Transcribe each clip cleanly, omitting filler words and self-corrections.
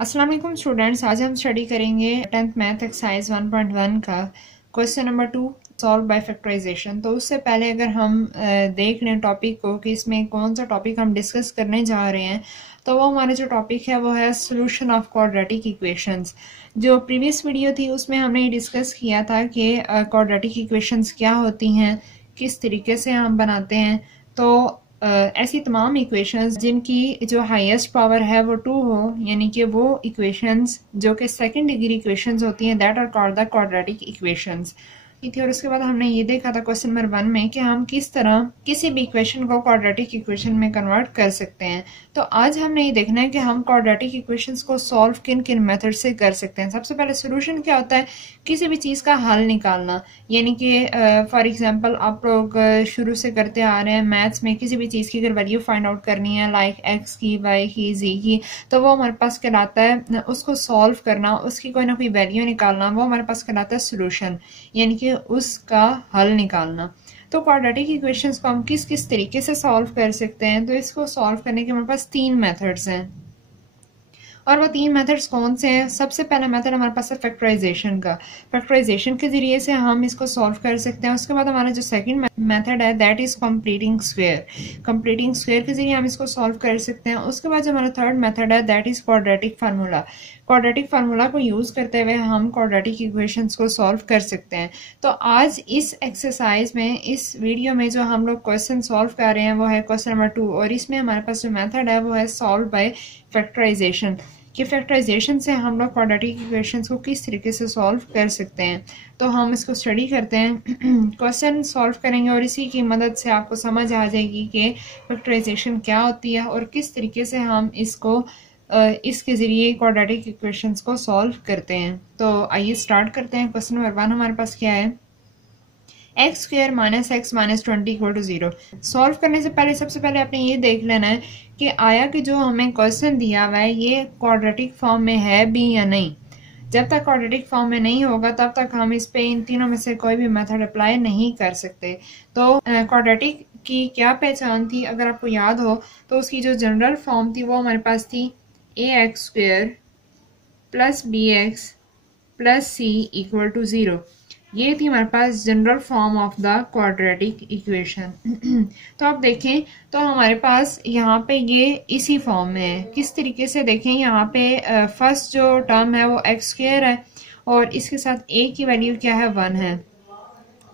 अस्सलाम वालेकुम स्टूडेंट्स, आज हम स्टडी करेंगे 10th मैथ एक्सरसाइज 1.1 का question number 2 solve by factorisation. तो उससे पहले अगर हम देख लें टॉपिक को कि इसमें कौन सा टॉपिक हम डिस्कस करने जा रहे हैं, तो वो हमारा जो टॉपिक है वो है सोल्यूशन ऑफ क्वाड्रेटिक इक्वेशंस। जो प्रीवियस वीडियो थी उसमें हमने डिस्कस किया था कि क्वाड्रेटिक इक्वेशंस क्या होती हैं, किस तरीके से हम बनाते हैं। तो ऐसी तमाम इक्वेशंस जिनकी जो हाईएस्ट पावर है वो 2 हो, यानी कि वो इक्वेशंस जो कि सेकंड डिग्री इक्वेशंस होती हैं, that are called the quadratic equations थी। और उसके बाद हमने ये देखा था क्वेश्चन नंबर 1 में कि हम किस तरह किसी भी इक्वेशन को क्वाड्रेटिक इक्वेशन में कन्वर्ट कर सकते हैं। तो आज हमने ये देखना है कि हम क्वाड्रेटिक इक्वेशंस को सॉल्व किन किन मेथड से कर सकते हैं। सबसे पहले सोल्यूशन क्या होता है, किसी भी चीज़ का हल निकालना, यानी कि फॉर एग्जांपल आप लोग शुरू से करते आ रहे हैं मैथ्स में, किसी भी चीज़ की अगर वैल्यू फाइंड आउट करनी है, लाइक एक्स की, वाई की, जी की, तो वो हमारे पास कहलाता है उसको सॉल्व करना, उसकी कोई ना कोई वैल्यू निकालना, वो हमारे पास कहलाता है सोल्यूशन, यानी कि उसका हल निकालना। तो क्वाड्रेटिक इक्वेशंस को हम किस किस तरीके से सॉल्व कर सकते हैं, तो इसको सॉल्व करने के हमारे पास 3 मेथड्स हैं। और वो 3 मेथड्स कौन से हैं? सबसे पहला मेथड हमारे पास है फैक्टराइजेशन का। फैक्टराइजेशन के जरिए से हम इसको सॉल्व कर सकते हैं। उसके बाद हमारा जो सेकंड मेथड है that is completing square. Completing square के जरिए हम इसको सॉल्व कर सकते हैं। उसके बाद जो हमारा थर्ड मेथड है that is quadratic formula. Quadratic formula को यूज करते हुए हम क्वाड्रेटिक इक्वेशंस को सॉल्व कर सकते हैं। तो आज इस एक्सरसाइज में, इस वीडियो में जो हम लोग क्वेश्चन सॉल्व कर रहे हैं वो है क्वेश्चन नंबर 2, और इसमें हमारे पास जो मेथड है वो है सॉल्व बाय फैक्टराइजेशन। कि फैक्टराइजेशन से हम लोग क्वाड्रेटिक इक्वेशंस को किस तरीके से सॉल्व कर सकते हैं। तो हम इसको स्टडी करते हैं, क्वेश्चन सॉल्व करेंगे और इसी की मदद से आपको समझ आ जाएगी कि फैक्टराइजेशन क्या होती है और किस तरीके से हम इसको इसके ज़रिए क्वाड्रेटिक इक्वेशंस को सॉल्व करते हैं। तो आइए स्टार्ट करते हैं। क्वेश्चन नंबर 1 हमारे पास क्या है, x square minus x minus 20 equal to 0। Solve करने से पहले सबसे पहले आपने ये देख लेना है कि आया कि जो हमें क्वेश्चन दिया हुआ है ये क्वाड्रेटिक फॉर्म में है भी या नहीं। जब तक क्वाड्रेटिक फॉर्म में नहीं होगा तब तक हम इस पे इन तीनों में से कोई भी मेथड अप्लाई नहीं कर सकते। तो क्वाड्रेटिक की क्या पहचान थी, अगर आपको याद हो तो उसकी जो जनरल फॉर्म थी वो हमारे पास थी a x square plus b x plus c equal to 0। ये थी हमारे पास general form of the quadratic equation. तो आप देखें तो हमारे पास यहाँ पे ये इसी फॉर्म में है। किस तरीके से देखें, यहाँ पे फर्स्ट जो टर्म है वो एक्स स्क्वायर है और इसके साथ ए की वैल्यू क्या है, 1 है।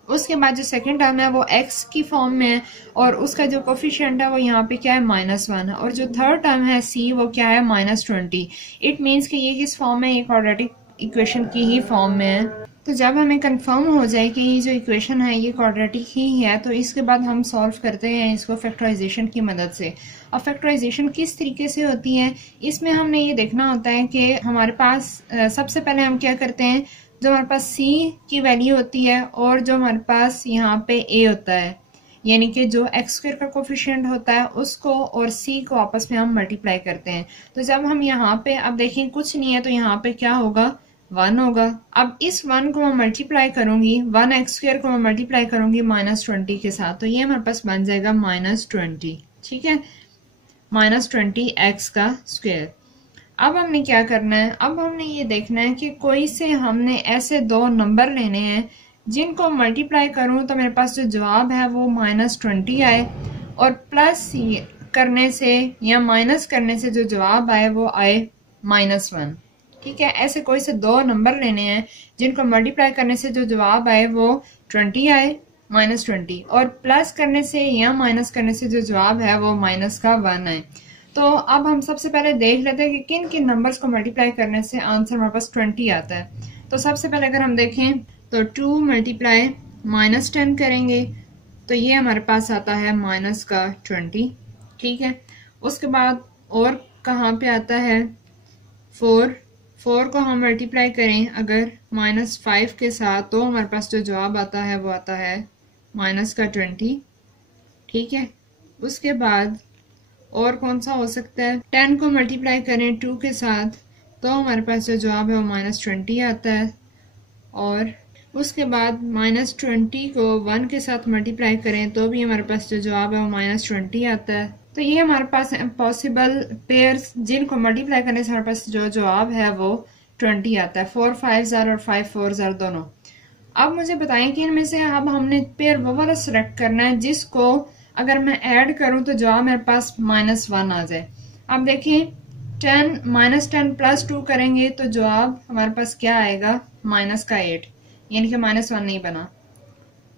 उसके बाद जो सेकंड टर्म है वो एक्स की फॉर्म में है और उसका जो कोफिशिएंट है वो यहाँ पे क्या है, -1 है। और जो थर्ड टर्म है सी वो क्या है, -20। इट मीन्स कि ये किस फॉर्म में, ये क्वाड्रेटिक इक्वेशन की ही फॉर्म में है। तो जब हमें कंफर्म हो जाए कि ये जो इक्वेशन है ये क्वाड्रेटिक ही है, तो इसके बाद हम सॉल्व करते हैं इसको फैक्टराइजेशन की मदद से। और फैक्टराइजेशन किस तरीके से होती है, इसमें हमने ये देखना होता है कि हमारे पास सबसे पहले हम क्या करते हैं, जो हमारे पास c की वैल्यू होती है और जो हमारे पास यहाँ पे a होता है, यानी कि जो एक्स स्क्वायर का कोफिशिएंट होता है उसको और c को आपस में हम मल्टीप्लाई करते हैं। तो जब हम यहाँ पे, अब देखें कुछ नहीं है तो यहाँ पे क्या होगा, 1 होगा। अब इस 1 को मैं मल्टीप्लाई करूंगी, 1 एक्स स्क्वायर को मैं मल्टीप्लाई करूंगी -20 के साथ, तो ये हमारे पास बन जाएगा -20। ठीक है, -20 एक्स का स्क्वायर। अब हमने क्या करना है, अब हमने ये देखना है कि कोई से हमने ऐसे 2 नंबर लेने हैं जिनको मल्टीप्लाई करूं तो मेरे पास जो जवाब है वो -20 आए, और प्लस करने से या माइनस करने से जो जवाब आए वो आए -1। ठीक है, ऐसे कोई से 2 नंबर लेने हैं जिनको मल्टीप्लाई करने से जो जवाब आए वो 20 आए, -20, और प्लस करने से या माइनस करने से जो जवाब है वो -1 आए। तो अब हम सबसे पहले देख लेते हैं कि किन किन नंबर्स को मल्टीप्लाई करने से आंसर हमारे पास 20 आता है। तो सबसे पहले अगर हम देखें तो 2 मल्टीप्लाई -10 करेंगे तो ये हमारे पास आता है -20। ठीक है, उसके बाद और कहाँ पे आता है, 4 को हम मल्टीप्लाई करें अगर -5 के साथ तो हमारे पास जो जवाब आता है वो आता है -20। ठीक है, उसके बाद और कौन सा हो सकता है, 10 को मल्टीप्लाई करें 2 के साथ तो हमारे पास जो जवाब है वो -20 आता है। और उसके बाद -20 को 1 के साथ मल्टीप्लाई करें तो भी हमारे पास जो जवाब है वो -20 आता है। तो ये हमारे पास पॉसिबल पेयर्स जिनको मल्टीप्लाई करने से हमारे पास जो जवाब है वो 20 आता है। 4 5 और 5 4 दोनों। अब मुझे बताएं कि इनमें से अब हमने पेयर वो वाला सिलेक्ट करना है जिसको अगर मैं ऐड करूं तो जवाब मेरे पास -1 आ जाए। अब देखें 10 प्लस 2 करेंगे तो जवाब हमारे पास क्या आएगा, -8, यानी कि -1 नहीं बना।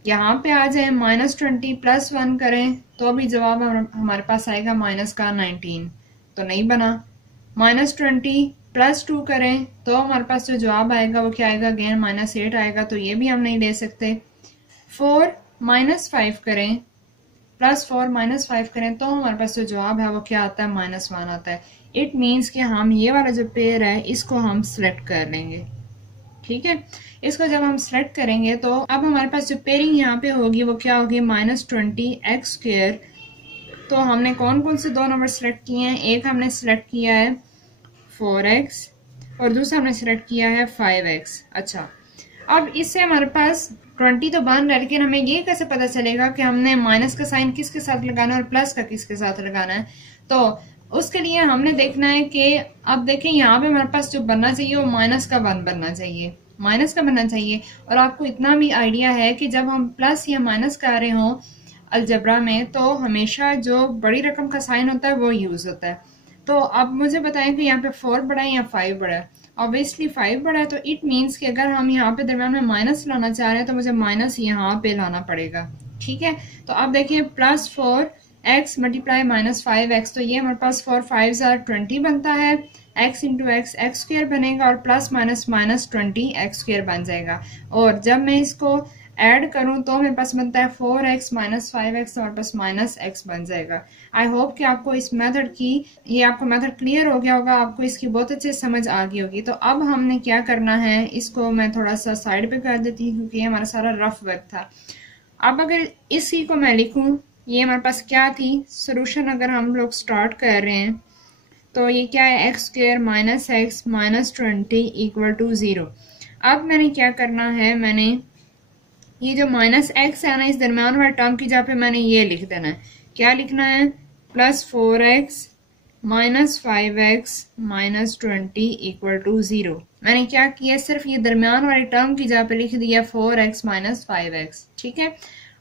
यहाँ पे आ जाए -20 प्लस 1 करें तो भी जवाब हमारे पास आएगा -19, तो नहीं बना। -20 प्लस 2 करें तो हमारे पास जो जवाब आएगा वो क्या आएगा, अगेन -8 आएगा, तो ये भी हम नहीं ले सकते। 4 -5 करें, +4 -5 करें तो हमारे पास जो जवाब है वो क्या आता है, -1 आता है। इट मीन्स कि हम ये वाला जो पेयर है इसको हम सिलेक्ट कर लेंगे। ठीक है, इसको जब हम सिलेक्ट करेंगे तो अब हमारे पास जो पेयरिंग यहाँ पे होगी वो क्या होगी, -20x²। तो हमने कौन कौन से दो नंबर सिलेक्ट किए हैं, एक हमने सिलेक्ट किया है 4x और दूसरा हमने सिलेक्ट किया है 5x। अच्छा, अब इससे हमारे पास 20 तो बन रहा है, लेकिन हमें ये कैसे पता चलेगा कि हमने माइनस का साइन किसके साथ लगाना है और प्लस का किसके साथ लगाना है। तो उसके लिए हमने देखना है कि अब देखें यहाँ पे हमारे पास जो बनना चाहिए वो -1 बनना चाहिए, माइनस का बनना चाहिए। और आपको इतना भी आइडिया है कि जब हम प्लस या माइनस कर रहे हों अलजबरा में तो हमेशा जो बड़ी रकम का साइन होता है वो यूज होता है। तो अब मुझे बताएं कि यहाँ पे 4 बड़ा है या 5 बड़ा है। ऑब्वियसली 5 बड़ा है, तो इट मीन्स कि अगर हम यहाँ पे दरम्यान में माइनस लाना चाह रहे हैं तो मुझे माइनस यहाँ पे लाना पड़ेगा। ठीक है, तो अब देखिए +4x मल्टीप्लाई -5x, तो ये हमारे पास 4 5 20 बनता है। x इंटू एक्स x² बनेगा और प्लस माइनस -20 x² बन जाएगा। और जब मैं इसको ऐड करूं तो मेरे पास बनता है 4x -5x और बस -x बन जाएगा। आई होप कि आपको इस मेथड की ये आपको मेथड क्लियर हो गया होगा, आपको इसकी बहुत अच्छे समझ आ गई होगी। तो अब हमने क्या करना है, इसको मैं थोड़ा सा साइड पे कर देती हूँ क्योंकि ये हमारा सारा रफ वर्क था। अब अगर इसी को मैं लिखूं, ये हमारे पास क्या थी सोल्यूशन, अगर हम लोग स्टार्ट कर रहे हैं तो ये क्या है, x² -x -20 = 0। अब मैंने क्या करना है, मैंने ये जो -x है ना इस दरम्यान वाले टर्म की जगह पे मैंने ये लिख देना है। क्या लिखना है, +4x -5x -20 = 0। मैंने क्या किया, सिर्फ ये दरम्यान वाले टर्म की जगह पे लिख दिया 4x -5x। ठीक है,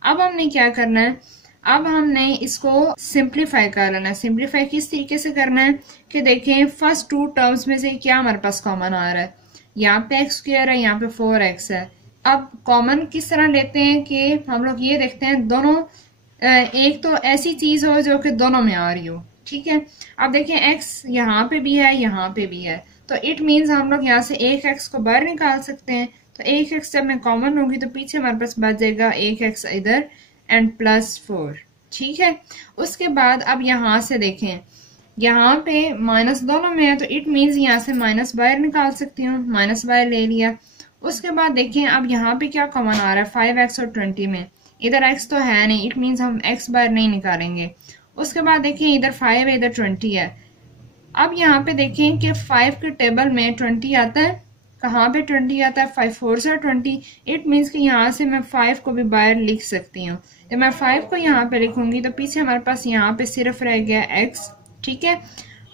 अब हमने क्या करना है, अब हमने इसको सिंप्लीफाई कर लेना है। सिंप्लीफाई किस तरीके से करना है कि देखें फर्स्ट 2 टर्म्स में से क्या हमारे पास कॉमन आ रहा है, यहाँ पे x² है, यहाँ पे 4x है। अब कॉमन किस तरह लेते हैं कि हम लोग ये देखते हैं दोनों एक तो ऐसी चीज हो जो कि दोनों में आ रही हो। ठीक है, अब देखिए x यहाँ पे भी है, यहाँ पे भी है, तो इट मीन्स हम लोग यहाँ से एक x को बाहर निकाल सकते हैं। तो एक x जब मैं कॉमन होगी तो पीछे हमारे पास बच जाएगा एक x इधर एंड +4। ठीक है, उसके बाद अब यहाँ से देखें, यहाँ पे माइनस दोनों में है तो इट मीन्स यहाँ से माइनस बाहर निकाल सकती हूँ, माइनस बाहर ले लिया। उसके बाद देखें अब यहाँ पे क्या कॉमन आ रहा है, 5x और 20 में, इधर x तो है नहीं, इट मीन्स हम x बाहर नहीं निकालेंगे। उसके बाद देखें इधर 5 है, इधर 20 है। अब यहाँ पे देखें कि 5 के टेबल में 20 आता है, कहाँ पे 20 आता है, 5 4 से 20। इट मीन्स कि यहाँ से मैं 5 को भी बाहर लिख सकती हूँ। जब मैं 5 को यहाँ पे लिखूंगी तो पीछे हमारे पास यहाँ पे सिर्फ रह गया x। ठीक है,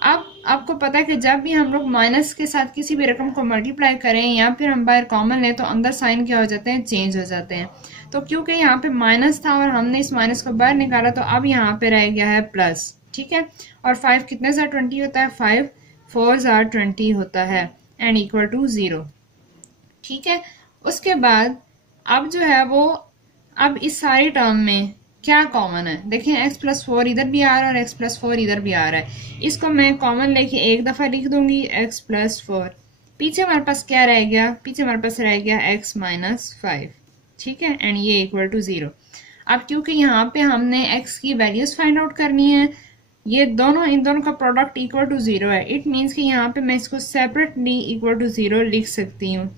अब आपको पता है कि जब भी हम लोग माइनस के साथ किसी भी रकम को मल्टीप्लाई करें या फिर हम बाहर कॉमन लें तो अंदर साइन क्या हो जाते हैं, चेंज हो जाते हैं। तो क्योंकि यहाँ पे माइनस था और हमने इस माइनस को बाहर निकाला तो अब यहाँ पे रह गया है प्लस। ठीक है, और 5 कितने सा 20 होता है, 5 4 20 होता है एंड = 0। ठीक है, उसके बाद अब जो है वो अब इस सारी टर्म में क्या कॉमन है, देखिए x +4 इधर भी आ रहा है और x +4 इधर भी आ रहा है। इसको मैं कॉमन लेके एक दफा लिख दूंगी x +4। पीछे हमारे पास क्या रह गया, पीछे हमारे पास रह गया x -5। ठीक है, एंड ये = 0। अब क्योंकि यहाँ पे हमने x की वैल्यूज फाइंड आउट करनी है, ये दोनों इन दोनों का प्रोडक्ट = 0 है। इट मीन्स कि यहाँ पे मैं इसको सेपरेटली = 0 लिख सकती हूँ।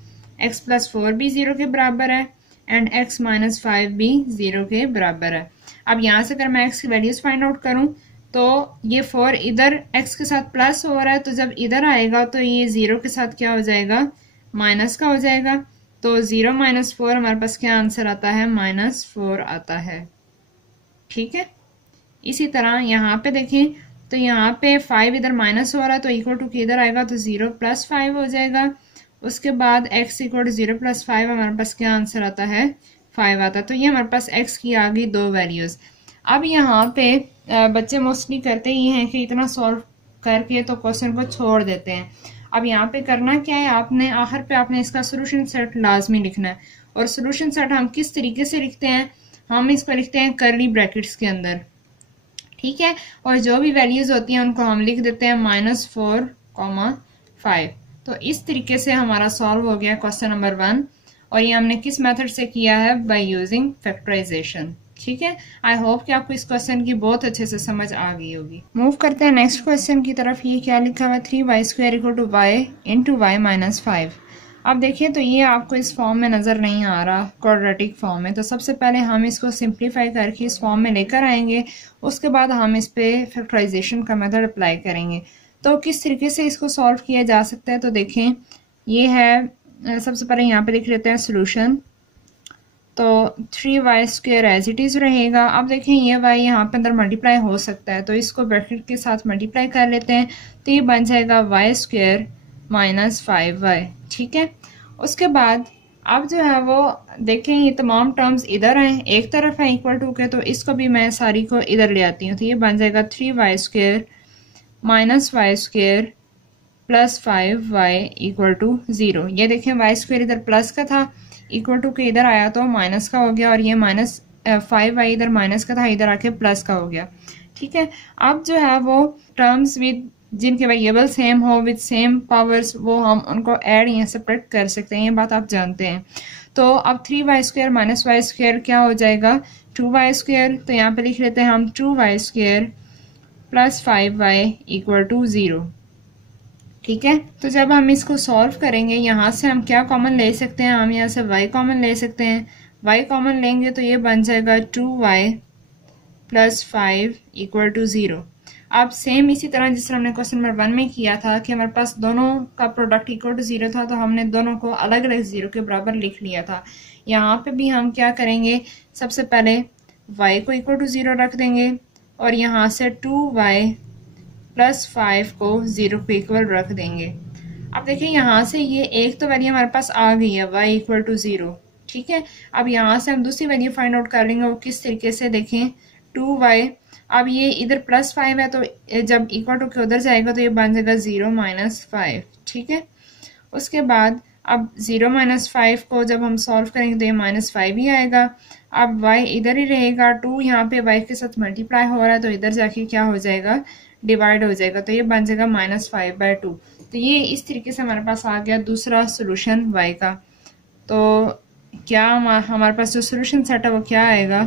x +4 भी 0 के बराबर है एंड x -5 भी 0 के बराबर है। अब यहाँ से अगर मैं x की वैल्यूज फाइंड आउट करूं तो ये 4 इधर x के साथ प्लस हो रहा है, तो जब इधर आएगा तो ये 0 के साथ क्या हो जाएगा, माइनस का हो जाएगा। तो 0 - 4 हमारे पास क्या आंसर आता है, -4 आता है। ठीक है, इसी तरह यहाँ पे देखें तो यहाँ पे 5 इधर माइनस हो रहा है तो इक्वल टू इधर आएगा तो 0 + 5 हो जाएगा। उसके बाद x = 0 + 5 हमारे पास क्या आंसर आता है 5 आता है। तो ये हमारे पास x की आ गई 2 वैल्यूज़। अब यहाँ पे बच्चे मोस्टली करते ही हैं कि इतना सॉल्व करके तो क्वेश्चन को छोड़ देते हैं। अब यहाँ पे करना क्या है, आपने आखिर पे आपने इसका सोल्यूशन सेट लाजमी लिखना है। और सोल्यूशन सेट हम किस तरीके से लिखते हैं, हम इसको लिखते हैं करली ब्रैकेट्स के अंदर, ठीक है। और जो भी वैल्यूज होती हैं उनको हम लिख देते हैं -4, 5। तो इस तरीके से हमारा सॉल्व हो गया क्वेश्चन नंबर 1। और ये हमने किस मेथड से किया है, बाय यूजिंग फैक्टराइजेशन, ठीक है। आई होप कि आपको इस क्वेश्चन की बहुत अच्छे से समझ आ गई होगी। मूव करते हैं नेक्स्ट क्वेश्चन की तरफ। ये क्या लिखा हुआ है, 3y² = y × y - 5। अब देखिए तो ये आपको इस फॉर्म में नज़र नहीं आ रहा, क्वाड्रेटिक फॉर्म में। तो सबसे पहले हम इसको सिंप्लीफाई करके इस फॉर्म में लेकर आएंगे, उसके बाद हम इस पे फैक्टराइजेशन का मेथड अप्लाई करेंगे। तो किस तरीके से इसको सॉल्व किया जा सकता है, तो देखें ये है, सबसे पहले यहाँ पे लिख लेते हैं सोल्यूशन। तो 3y² एज इट इज़ रहेगा। अब देखें ये y यहाँ पे अंदर मल्टीप्लाई हो सकता है, तो इसको ब्रैकेट के साथ मल्टीप्लाई कर लेते हैं, तो ये बन जाएगा y² - 5y, ठीक है। उसके बाद अब जो है वो देखें ये तमाम टर्म्स इधर हैं, एक तरफ है इक्वल टू के, तो इसको भी मैं सारी को इधर ले आती हूँ। तो ये बन जाएगा 3y² - y² + 5y = 0। ये देखें y² इधर प्लस का था, इक्वल टू के इधर आया तो माइनस का हो गया, और ये -5y इधर माइनस का था, इधर आके प्लस का हो गया, ठीक है। अब जो है वो टर्म्स विद जिनके वेरिएबल सेम हो विद सेम पावर्स, वो हम उनको ऐड या सब्ट्रैक्ट कर सकते हैं, ये बात आप जानते हैं। तो अब 3y² - y² क्या हो जाएगा 2y²। तो यहाँ पे लिख लेते हैं हम 2y² + 5y = 0, ठीक है। तो जब हम इसको सॉल्व करेंगे, यहाँ से हम क्या कॉमन ले सकते हैं, हम यहाँ से y कॉमन ले सकते हैं। y कॉमन लेंगे तो ये बन जाएगा 2y + 5 = 0। अब सेम इसी तरह जिस तरह हमने क्वेश्चन नंबर 1 में किया था कि हमारे पास दोनों का प्रोडक्ट = 0 था, तो हमने दोनों को अलग अलग 0 के बराबर लिख लिया था। यहाँ पे भी हम क्या करेंगे, सबसे पहले y को = 0 रख देंगे, और यहाँ से 2y + 5 को 0 के इक्वल रख देंगे। अब देखिए यहाँ से ये एक तो वैल्यू हमारे पास आ गई है y = 0, ठीक है। अब यहाँ से हम दूसरी वैल्यू फाइंड आउट कर लेंगे, वो किस तरीके से देखें 2y। अब ये इधर +5 है, तो जब इक्वल टू के उधर जाएगा तो ये बन जाएगा 0 - 5, ठीक है। उसके बाद अब 0 - 5 को जब हम सॉल्व करेंगे तो ये -5 ही आएगा। अब y इधर ही रहेगा, 2 यहाँ पे y के साथ मल्टीप्लाई हो रहा है, तो इधर जाके क्या हो जाएगा, डिवाइड हो जाएगा, तो ये बन जाएगा -5/2। तो ये इस तरीके से हमारे पास आ गया दूसरा सोल्यूशन y का। तो क्या हमारे पास जो सोल्यूशन सेट है वो क्या आएगा,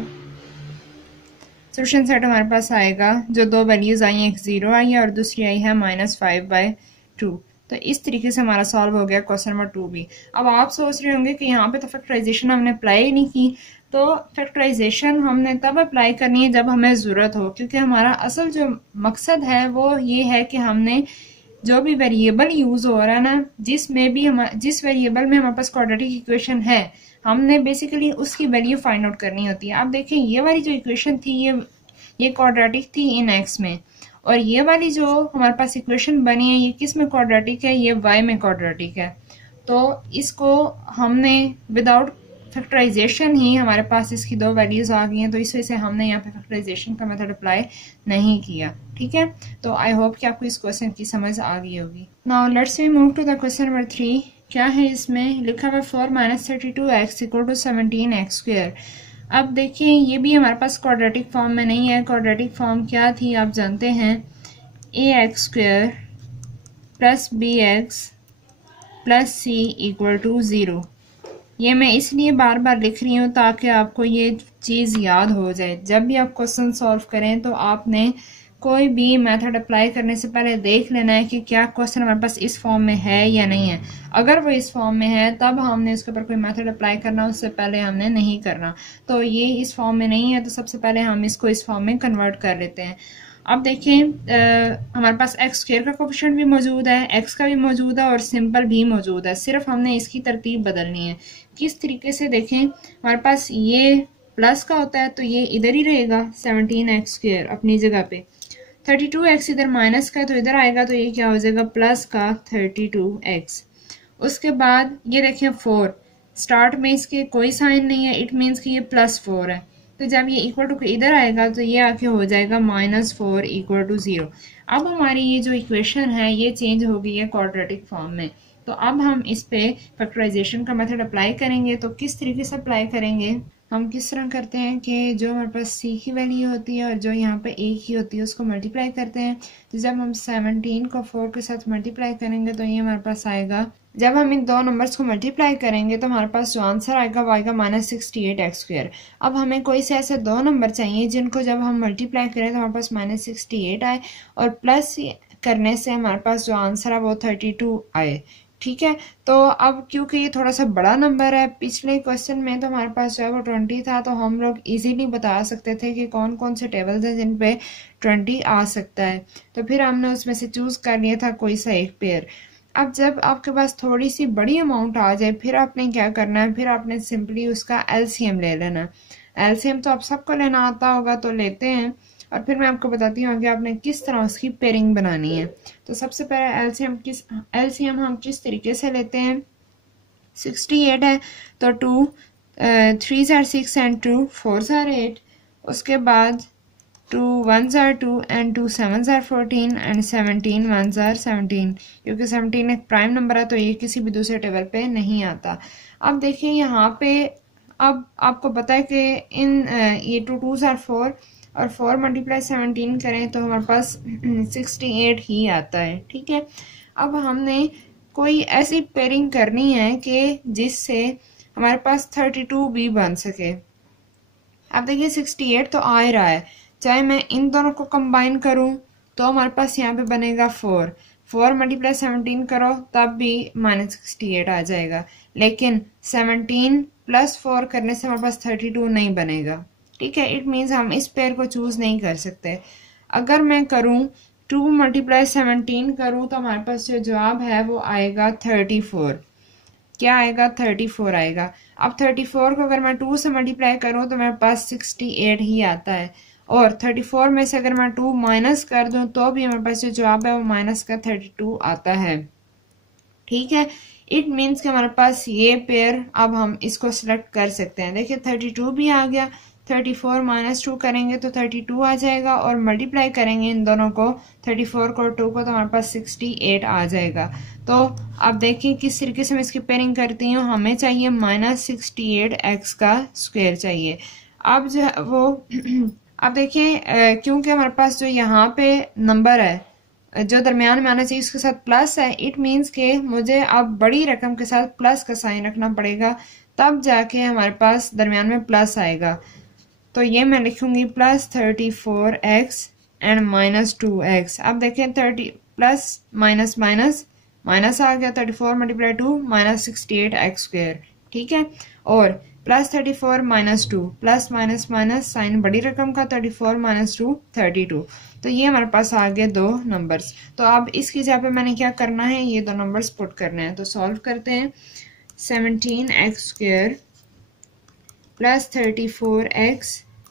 सोल्यूशन सेट हमारे पास आएगा जो दो वैल्यूज आई हैं, एक 0 आई है और दूसरी आई है -5/2। तो इस तरीके से हमारा सॉल्व हो गया क्वेश्चन नंबर 2 भी। अब आप सोच रहे होंगे कि यहाँ पे तो फैक्टराइजेशन हमने अप्लाई ही नहीं की। तो फैक्टराइजेशन हमने तब अप्लाई करनी है जब हमें ज़रूरत हो, क्योंकि हमारा असल जो मकसद है वो ये है कि हमने जो भी वेरिएबल यूज़ हो रहा है ना, जिस वेरिएबल में हमारे पास क्वाड्रेटिक इक्वेशन है, हमने बेसिकली उसकी वैल्यू फाइंड आउट करनी होती है। आप देखें ये वाली जो इक्वेशन थी ये क्वाड्रेटिक थी इन x में, और ये वाली जो हमारे पास इक्वेशन बनी है ये किस में क्वाड्रेटिक है, ये y में क्वाड्रेटिक है। तो इसको हमने विदाउट फैक्टराइजेशन ही हमारे पास इसकी दो वैल्यूज आ गई हैं, तो इस वजह से हमने यहाँ पे फैक्टराइजेशन का मेथड अप्लाई नहीं किया, ठीक है। तो आई होप कि आपको इस क्वेश्चन की समझ आ गई होगी। Now let's we move to the question number 3। क्या है इसमें लिखा हुआ 4 - 32x = 17x²। अब देखिए ये भी हमारे पास क्वाड्रेटिक फॉर्म में नहीं है। क्वाड्रेटिक फॉर्म क्या थी आप जानते हैं, ax² + bx + c = 0। ये मैं इसलिए बार बार लिख रही हूँ ताकि आपको ये चीज़ याद हो जाए। जब भी आप क्वेश्चन सॉल्व करें तो आपने कोई भी मेथड अप्लाई करने से पहले देख लेना है कि क्या क्वेश्चन हमारे पास इस फॉर्म में है या नहीं है। अगर वो इस फॉर्म में है तब हमने इसके ऊपर कोई मेथड अप्लाई करना, उससे पहले हमने नहीं करना। तो ये इस फॉर्म में नहीं है तो सबसे पहले हम इसको इस फॉर्म में कन्वर्ट कर लेते हैं। अब देखें हमारे पास x² का कोफिशिएंट भी मौजूद है, x का भी मौजूद है और सिंपल भी मौजूद है, सिर्फ हमने इसकी तरतीब बदलनी है। किस तरीके से देखें, हमारे पास ये प्लस का होता है तो ये इधर ही रहेगा 17x² अपनी जगह पे। 32x इधर माइनस का है तो इधर आएगा तो ये क्या हो जाएगा प्लस का 32x। उसके बाद ये देखें 4 स्टार्ट में इसके कोई साइन नहीं है, इट मीन्स कि ये +4 है, तो जब ये इक्वल टू इधर आएगा तो ये आके हो जाएगा -4 = 0। अब हमारी ये जो इक्वेशन है ये चेंज हो गई है क्वाड्रेटिक फॉर्म में। तो अब हम इस पे फैक्टराइजेशन का मेथड अप्लाई करेंगे। तो किस तरीके से अप्लाई करेंगे, हम किस तरह करते हैं कि जो हमारे पास c की वैल्यू होती है और जो यहाँ पे a की होती है उसको मल्टीप्लाई करते हैं। तो जब हम 17 को 4 के साथ मल्टीप्लाई करेंगे तो ये हमारे पास आएगा, जब हम इन दो नंबर्स को मल्टीप्लाई करेंगे तो हमारे पास जो आंसर आएगा वो आएगा -68x²। अब हमें कोई से ऐसे दो नंबर चाहिए जिनको जब हम मल्टीप्लाई करें तो हमारे पास -68 आए और प्लस करने से हमारे पास जो आंसर है वो 32 आए। ठीक है, तो अब क्योंकि ये थोड़ा सा बड़ा नंबर है, पिछले क्वेश्चन में तो हमारे पास जो है वो 20 था, तो हम लोग इजीली बता सकते थे कि कौन कौन से टेबल्स हैं जिन पे 20 आ सकता है। तो फिर हमने उसमें से चूज कर लिया था कोई सा एक पेयर। अब जब आपके पास थोड़ी सी बड़ी अमाउंट आ जाए फिर आपने क्या करना है, फिर आपने सिंपली उसका एलसीएम ले लेना। एलसीएम तो आप सबको लेना आता होगा, तो लेते हैं और फिर मैं आपको बताती हूँ कि आपने किस तरह उसकी पेयरिंग बनानी है। तो सबसे पहले एलसीएम हम किस तरीके से लेते हैं, 68 है तो 2 3s are 6 and 2 4s are 8। उसके बाद 2 1s are 2 and 2 7s are 14 and 17 1s are 17, क्योंकि 17 एक प्राइम नंबर है तो ये किसी भी दूसरे टेबल पे नहीं आता। अब देखिए यहाँ पे, अब आपको पता है कि ये 2 2s are 4 और 4 × 17 करें तो हमारे पास 68 ही आता है। ठीक है, अब हमने कोई ऐसी पेयरिंग करनी है कि जिससे हमारे पास 32 भी बन सके। अब देखिए 68 तो आ ही रहा है, चाहे मैं इन दोनों को कंबाइन करूं तो हमारे पास यहाँ पे बनेगा 4 × 17 करो तब भी -68 आ जाएगा, लेकिन 17 + 4 करने से हमारे पास 32 नहीं बनेगा। ठीक है, इट मीन्स हम इस पेयर को चूज नहीं कर सकते। अगर मैं करूं 2 × 17 करूं तो हमारे पास जो जवाब है वो आएगा 34। क्या आएगा, 34 आएगा। अब 34 को अगर मैं 2 से मल्टीप्लाई करूं तो मेरे पास 68 ही आता है, और 34 में से अगर मैं 2 माइनस कर दूं तो भी हमारे पास जो जवाब है वो -32 आता है। ठीक है, इट मीन्स कि हमारे पास ये पेयर, अब हम इसको सिलेक्ट कर सकते हैं। देखिए 32 भी आ गया, 34 - 2 करेंगे तो 32 आ जाएगा, और मल्टीप्लाई करेंगे इन दोनों को 34 को 2 को तो हमारे पास 68 आ जाएगा। तो अब देखिए किस तरीके से मैं इसकी पेयरिंग करती हूँ। हमें चाहिए -68x² चाहिए। अब जो है वो अब देखिए क्योंकि हमारे पास जो यहाँ पे नंबर है जो दरमियान में आना चाहिए उसके साथ प्लस है, इट मीन्स के मुझे अब बड़ी रकम के साथ प्लस का साइन रखना पड़ेगा, तब जाके हमारे पास दरमियान में प्लस आएगा। तो ये मैं लिखूंगी +34x एंड -2x। अब देखें 30 प्लस माइनस माइनस माइनस आ गया, 34 × 2 -68x²। ठीक है, और +34 - 2 प्लस माइनस माइनस साइन बड़ी रकम का 34 - 2 32। तो ये हमारे पास आ गए दो नंबर्स। तो अब इसकी जगह पे मैंने क्या करना है, ये दो नंबर्स पुट करने हैं। तो सॉल्व करते हैं। 17x² + 34x -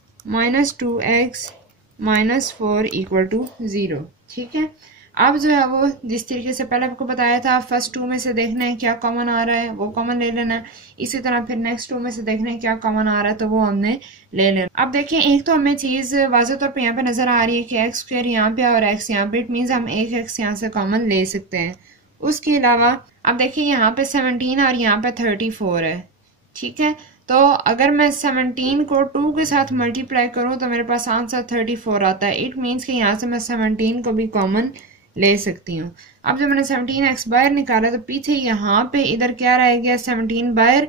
2x - 4 = 0। ठीक है, अब जो है वो जिस तरीके से पहले आपको बताया था, फर्स्ट 2 में से देखना है क्या कॉमन आ रहा है, वो कॉमन ले लेना है। इसी तरह फिर नेक्स्ट 2 में से देखना है क्या कॉमन आ रहा है, तो वो हमने ले लेना। अब देखिए एक तो हमें चीज वाज़ेह तौर पे यहाँ पे नजर आ रही है कि x² यहाँ पे और x यहाँ पे, इट मीन्स हम एक x यहाँ से कॉमन ले सकते हैं। उसके अलावा अब देखिए यहाँ पे 17 और यहाँ पे 34 है। ठीक है, तो अगर मैं 17 को 2 के साथ मल्टीप्लाई करूं तो मेरे पास आंसर 34 आता है। इट मीन्स कि यहाँ से मैं 17 को भी कॉमन ले सकती हूँ। अब जब मैंने 17x बाहर निकाला तो पीछे यहाँ पे इधर क्या रह गया, 17 बाहर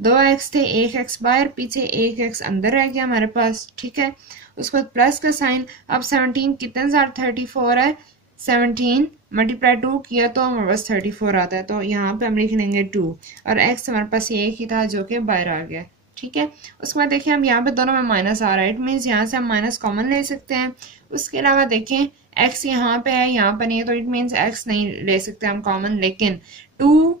2x थे, 1x बाहर, पीछे 1x अंदर रह गया हमारे पास। ठीक है, उसके बाद प्लस का साइन। अब 17 कितने साथ 34 है, 17 × 2 किया तो हमारे पास 34 आता है। तो यहाँ पे हम लिख लेंगे 2 और x हमारे पास ये एक ही था जो कि बाहर आ गया। ठीक है, उसके बाद देखिए हम यहाँ पे दोनों में माइनस आ रहा है, इट मीन्स यहाँ से हम माइनस कॉमन ले सकते हैं। उसके अलावा देखें x यहाँ पे है, यहाँ पे नहीं है, तो इट मीन्स x नहीं ले सकते हम कॉमन, लेकिन 2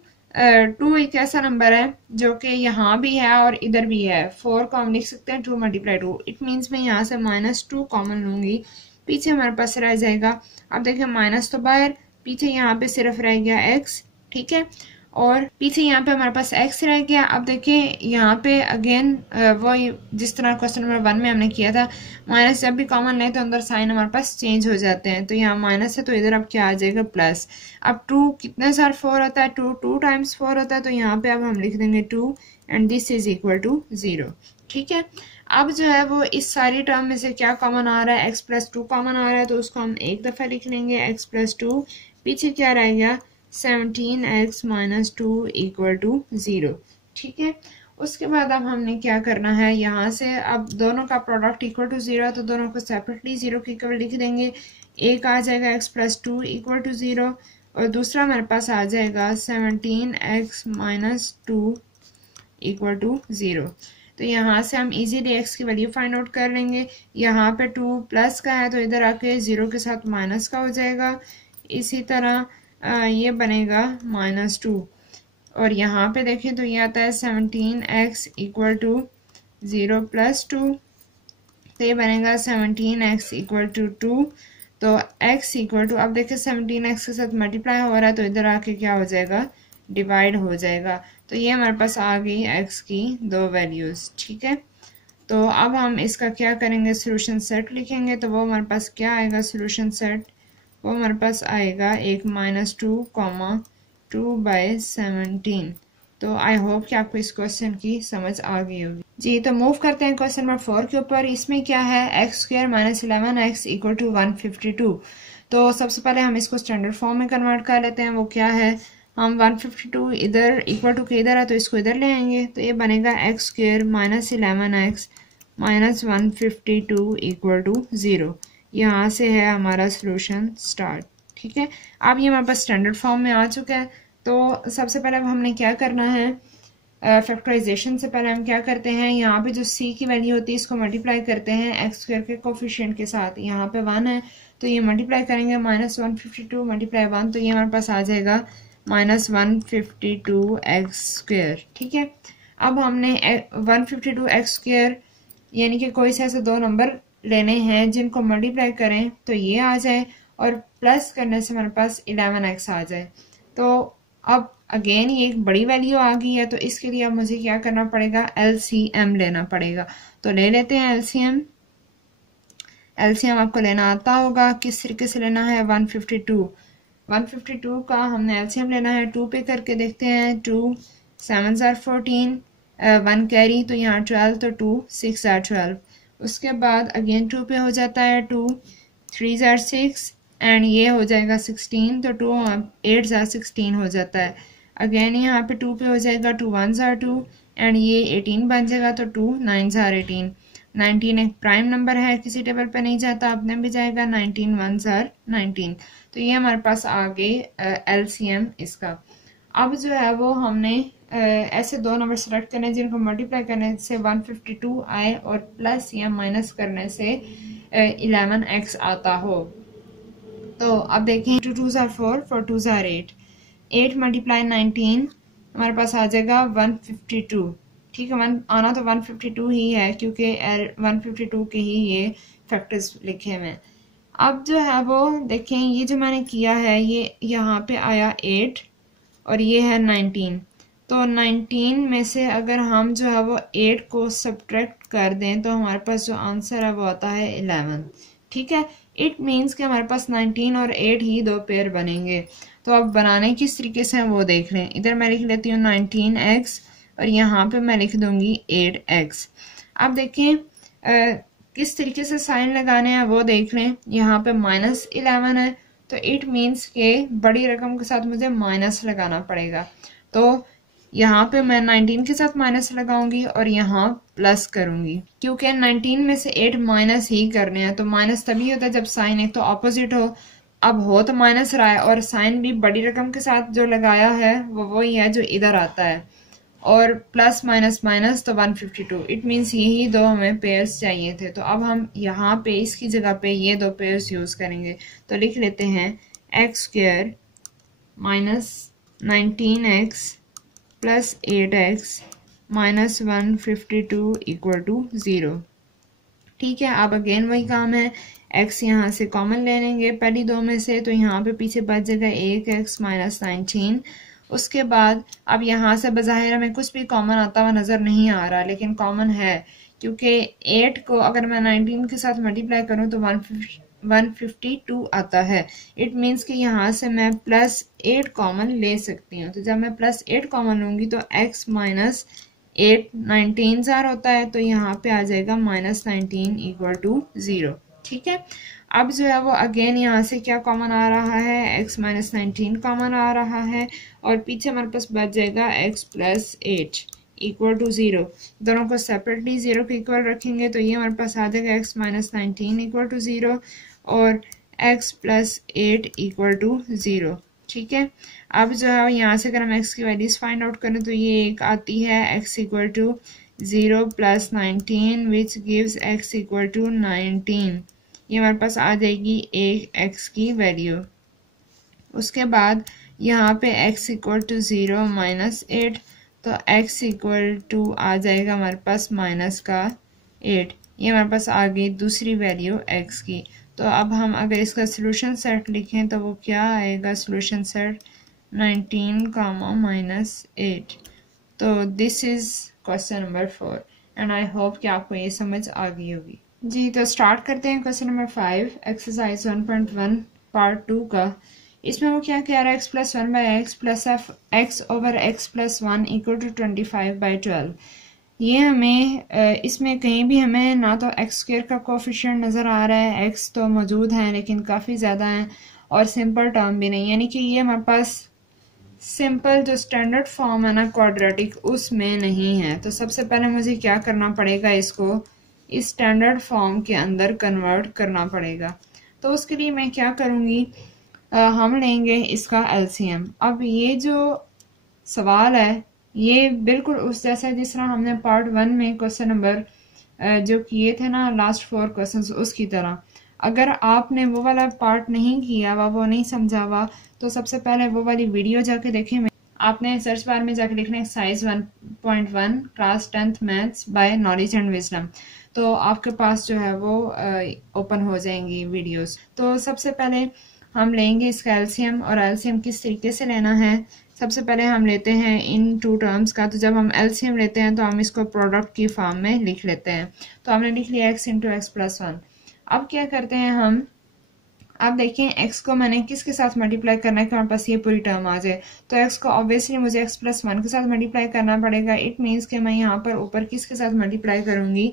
2 एक ऐसा नंबर है जो कि यहाँ भी है और इधर भी है। 4 को हम लिख सकते हैं 2 × 2। इट मीन्स मैं यहाँ से -2 कॉमन लूँगी, पीछे हमारे पास रह जाएगा। अब देखिए माइनस तो बाहर, पीछे यहाँ पे सिर्फ रह गया x, ठीक है, और पीछे यहाँ पे हमारे पास x रह गया। अब देखिए यहाँ पे अगेन वो जिस तरह क्वेश्चन नंबर 1 में हमने किया था, माइनस जब भी कॉमन लें तो अंदर साइन हमारे पास चेंज हो जाते हैं। तो यहाँ माइनस है तो इधर अब क्या आ जाएगा प्लस। अब 2 कितने सार 4 होता है, 2 टाइम्स 4 होता है, तो यहाँ पे अब हम लिख देंगे 2 and this is equal to 0, ठीक है। अब जो है वो इस सारी टर्म में से क्या कॉमन आ रहा है, x+2 कॉमन आ रहा है, तो उसको हम एक दफ़ा लिख लेंगे x+2, पीछे क्या रह गया 17x - 2 = 0, ठीक है। उसके बाद अब हमने क्या करना है, यहाँ से अब दोनों का प्रोडक्ट इक्वल टू 0, तो दोनों को सेपरेटली 0 के इक्वल लिख देंगे। एक आ जाएगा x+2 = 0 और दूसरा हमारे पास आ जाएगा 17x - 2 = 0। तो यहाँ से हम इजीली x की वैल्यू फाइंड आउट कर लेंगे। यहाँ पे 2 प्लस का है तो इधर आके 0 के साथ माइनस का हो जाएगा। इसी तरह ये बनेगा -2 और यहाँ पे देखें तो ये आता है 17x = 0 + 2, तो ये बनेगा 17x = 2। तो x = अब देखिए 17x के साथ मल्टीप्लाई हो रहा है तो इधर आके क्या हो जाएगा, डिवाइड हो जाएगा। तो ये हमारे पास आ गई x की 2 वैल्यूज़, ठीक है। तो अब हम इसका क्या करेंगे, सोल्यूशन सेट लिखेंगे। तो वो हमारे पास क्या आएगा, सोल्यूशन सेट वो हमारे पास आएगा एक -2, 2/17। तो आई होप कि आपको इस क्वेश्चन की समझ आ गई होगी। जी, तो मूव करते हैं क्वेश्चन नंबर 4 के ऊपर। इसमें क्या है, x² - 11x = 152। तो सबसे पहले हम इसको स्टैंडर्ड फॉर्म में कन्वर्ट कर लेते हैं। वो क्या है, हम 152 इधर इक्वल टू के इधर है तो इसको इधर ले आएंगे, तो ये बनेगा x² - 11x - 152 = 0। यहाँ से है हमारा सोल्यूशन स्टार्ट, ठीक है। अब ये हमारे पास स्टैंडर्ड फॉर्म में आ चुका है। तो सबसे पहले हमने क्या करना है, फैक्टराइजेशन से पहले हम क्या करते हैं, यहाँ पे जो c की वैल्यू होती है इसको मल्टीप्लाई करते हैं x² के कोफिशिएंट के साथ। यहाँ पे 1 है तो ये मल्टीप्लाई करेंगे, -152 × 1, तो ये हमारे पास आ जाएगा -152x², ठीक है। अब हमने 152x² यानी कि कोई से ऐसे 2 नंबर लेने हैं जिनको मल्टीप्लाई करें तो ये आ जाए और प्लस करने से हमारे पास 11x आ जाए। तो अब अगेन ये एक बड़ी वैल्यू आ गई है, तो इसके लिए अब मुझे क्या करना पड़ेगा, LCM लेना पड़ेगा। तो ले लेते हैं LCM। LCM आपको लेना आता होगा, किस तरीके से लेना है, 152 का हमने LCM लेना है। 2 पे करके देखते हैं, 2 7 * 14, 1 कैरी तो यहाँ 12, तो 2 6 * 12। उसके बाद अगेन 2 पे हो जाता है, 2 3 * 6 एंड ये हो जाएगा 16, तो 2 8 * 16 हो जाता है। अगेन यहाँ पे 2 पे हो जाएगा, 2 1 * 2 एंड ये 18 बन जाएगा, तो 2 9 * 18। 19 एक प्राइम नंबर है, किसी टेबल पे नहीं जाता, अपने भी जाएगा, 19 1 * 19। तो ये हमारे पास आ गई LCM इसका। अब जो है वो हमने ऐसे 2 नंबर सेलेक्ट करने जिनको मल्टीप्लाई करने से 152 आए और प्लस या माइनस करने से 11x आता हो। तो अब देखें, 2 2 * 4, 4 2 * 8, 8 × 19 हमारे पास आ जाएगा 152, ठीक है। आना तो 152 ही है क्योंकि 152 के ही ये फैक्टर्स लिखे हुए हैं। अब जो है वो देखें, ये जो मैंने किया है ये यहाँ पे आया 8 और ये है 19। तो 19 में से अगर हम जो है वो 8 को सब्ट्रैक्ट कर दें तो हमारे पास जो आंसर है वो आता है 11, ठीक है। इट मीन्स कि हमारे पास 19 और 8 ही 2 पेयर बनेंगे। तो अब बनाने किस तरीके से हैं वो देख लें। इधर मैं लिख लेती हूँ 19x और यहाँ पे मैं लिख दूंगी 8x। अब देखें किस तरीके से साइन लगाने हैं वो देख लें। यहाँ पे -11 है तो इट मीन्स के बड़ी रकम के साथ मुझे माइनस लगाना पड़ेगा। तो यहाँ पे मैं 19 के साथ माइनस लगाऊंगी और यहाँ प्लस करूंगी, क्योंकि 19 में से 8 माइनस ही करने हैं। तो माइनस तभी होता है जब साइन एक तो ऑपोजिट हो। अब हो तो माइनस रहा है और साइन भी बड़ी रकम के साथ जो लगाया है वो वही है जो इधर आता है, और प्लस माइनस माइनस तो 152। इट मीन्स यही 2 हमें पेयर्स चाहिए थे। तो अब हम यहाँ पे इसकी जगह पे ये 2 पेयर्स यूज करेंगे। तो लिख लेते हैं x² - 19x plus 8x minus 152 equal to 0। ठीक है, अब अगेन वही काम है, x यहाँ से कॉमन ले लेंगे पहली दो में से, तो यहाँ पे पीछे बच जाएगा 1x माइनस 19। उसके बाद अब यहाँ से बज़ाहिर हमें कुछ भी कॉमन आता हुआ नज़र नहीं आ रहा, लेकिन कॉमन है क्योंकि 8 को अगर मैं 19 के साथ मल्टीप्लाई करूँ तो 152 आता है। इट मीन्स कि यहाँ से मैं प्लस 8 कॉमन ले सकती हूँ। तो जब मैं प्लस 8 कॉमन लूँगी तो x माइनस 8 19 ज़ार होता है, तो यहाँ पे आ जाएगा माइनस 19 इक्वल टू 0। ठीक है, अब जो है वो अगेन यहाँ से क्या कॉमन आ रहा है, x माइनस 19 कॉमन आ रहा है और पीछे हमारे पास बच जाएगा x प्लस 8 इक्वल टू 0। दोनों को सेपरेटली 0 के इक्वल रखेंगे तो ये हमारे पास आ जाएगा x माइनस 19 इक्वल टू 0 और x प्लस 8 इक्वल टू 0। ठीक है, अब जो है यहाँ से अगर हम x की वैल्यूज फाइंड आउट करें तो ये एक आती है x equal to 0 plus 19 which gives x equal to 19। ये हमारे पास आ जाएगी एक x की वैल्यू। उसके बाद यहाँ पे x इक्वल टू 0 माइनस 8, तो x इक्वल टू आ जाएगा हमारे पास माइनस का 8। ये हमारे पास आ गई दूसरी वैल्यू x की। तो अब हम अगर इसका सोल्यूशन सेट लिखें तो वो क्या आएगा, सोल्यूशन सेट 19 कामा माइनस 8। तो this is question number 4 and I hope कि आपको ये समझ आ गई होगी। जी, तो स्टार्ट करते हैं क्वेश्चन नंबर 5 एक्सरसाइज 1.1 पार्ट 2 का। इसमें वो क्या कह रहा है, x plus 1 by x plus f x over x plus 1 equal to 25/12। ये हमें इसमें कहीं भी हमें ना तो एक्स स्क्वायर का कोफिशिएंट नज़र आ रहा है, एक्स तो मौजूद है लेकिन काफ़ी ज़्यादा है, और सिंपल टर्म भी नहीं, यानी कि ये हमारे पास सिंपल जो स्टैंडर्ड फॉर्म है ना क्वाड्रेटिक उसमें नहीं है। तो सबसे पहले मुझे क्या करना पड़ेगा, इसको इस स्टैंडर्ड फॉर्म के अंदर कन्वर्ट करना पड़ेगा। तो उसके लिए मैं क्या करूँगी, हम लेंगे इसका एलसीएम। अब ये जो सवाल है ये बिल्कुल उस जैसा जिस तरह हमने पार्ट 1 में क्वेश्चन नंबर जो किए थे ना लास्ट 4 क्वेश्चंस उसकी तरह। अगर आपने वो वाला पार्ट नहीं किया हुआ, वो नहीं समझा हुआ, तो सबसे पहले वो वाली वीडियो जाके देखें। आपने सर्च बार में जाके लिखना है exercise 1.1 class 10th maths by knowledge and wisdom, तो आपके पास जो है वो ओपन हो जाएंगी वीडियोस। तो सबसे पहले हम लेंगे इसका एलसीएम, और एलसीएम किस तरीके से लेना है, सबसे पहले हम लेते हैं इन टू टर्म्स का। तो जब हम एलसीएम लेते हैं तो हम इसको प्रोडक्ट की फॉर्म में लिख लेते हैं। तो हमने लिख लिया x इंटू एक्स प्लस 1। अब क्या करते हैं हम, अब देखें x को मैंने किसके साथ मल्टीप्लाई करना है कि हमारे पास ये पूरी टर्म आ जाए। तो x को ऑब्वियसली मुझे x प्लस 1 के साथ मल्टीप्लाई करना पड़ेगा। इट मीन्स कि मैं यहाँ पर ऊपर किसके साथ मल्टीप्लाई करूँगी,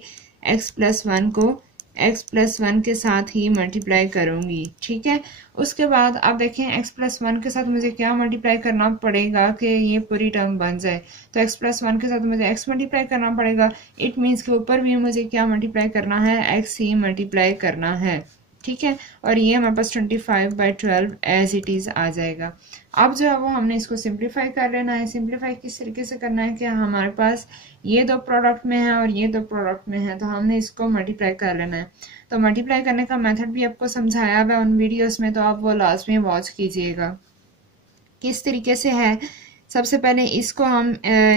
x प्लस 1 को x प्लस 1 के साथ ही मल्टीप्लाई करूँगी। ठीक है, उसके बाद अब देखें x प्लस 1 के साथ मुझे क्या मल्टीप्लाई करना पड़ेगा कि ये पूरी टर्म बन जाए। तो x प्लस 1 के साथ मुझे x मल्टीप्लाई करना पड़ेगा। इट मीन्स के ऊपर भी मुझे क्या मल्टीप्लाई करना है, x ही मल्टीप्लाई करना है। ठीक है, और ये हमारे पास 25/12 एज इट इज़ आ जाएगा। अब जो है वो हमने इसको सिंप्लीफाई कर लेना है। सिंप्लीफाई किस तरीके से करना है कि हमारे पास ये दो प्रोडक्ट में है और ये दो प्रोडक्ट में है, तो हमने इसको मल्टीप्लाई कर लेना है। तो मल्टीप्लाई करने का मेथड भी आपको समझाया हुआ है उन वीडियोस में, तो आप वो लाजमी वॉच कीजिएगा किस तरीके से है। सबसे पहले इसको हम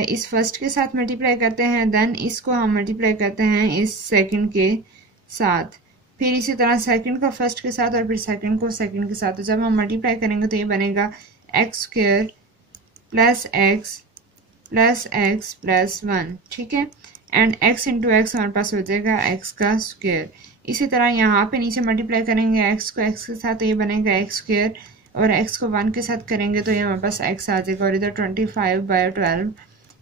इस फर्स्ट के साथ मल्टीप्लाई करते हैं, देन इसको हम मल्टीप्लाई करते हैं इस सेकंड के साथ, फिर इसी तरह सेकंड को फर्स्ट के साथ और फिर सेकंड को सेकंड के साथ। तो जब हम मल्टीप्लाई करेंगे तो ये बनेगा x square plus x plus 1। ठीक है, एंड x इंटू एक्स हमारे पास हो जाएगा x का स्क्वायर। इसी तरह यहाँ पे नीचे मल्टीप्लाई करेंगे x को x के साथ, तो ये बनेगा x स्क्वायर, और x को 1 के साथ करेंगे तो ये हमारे पास x आ जाएगा, और इधर 25/12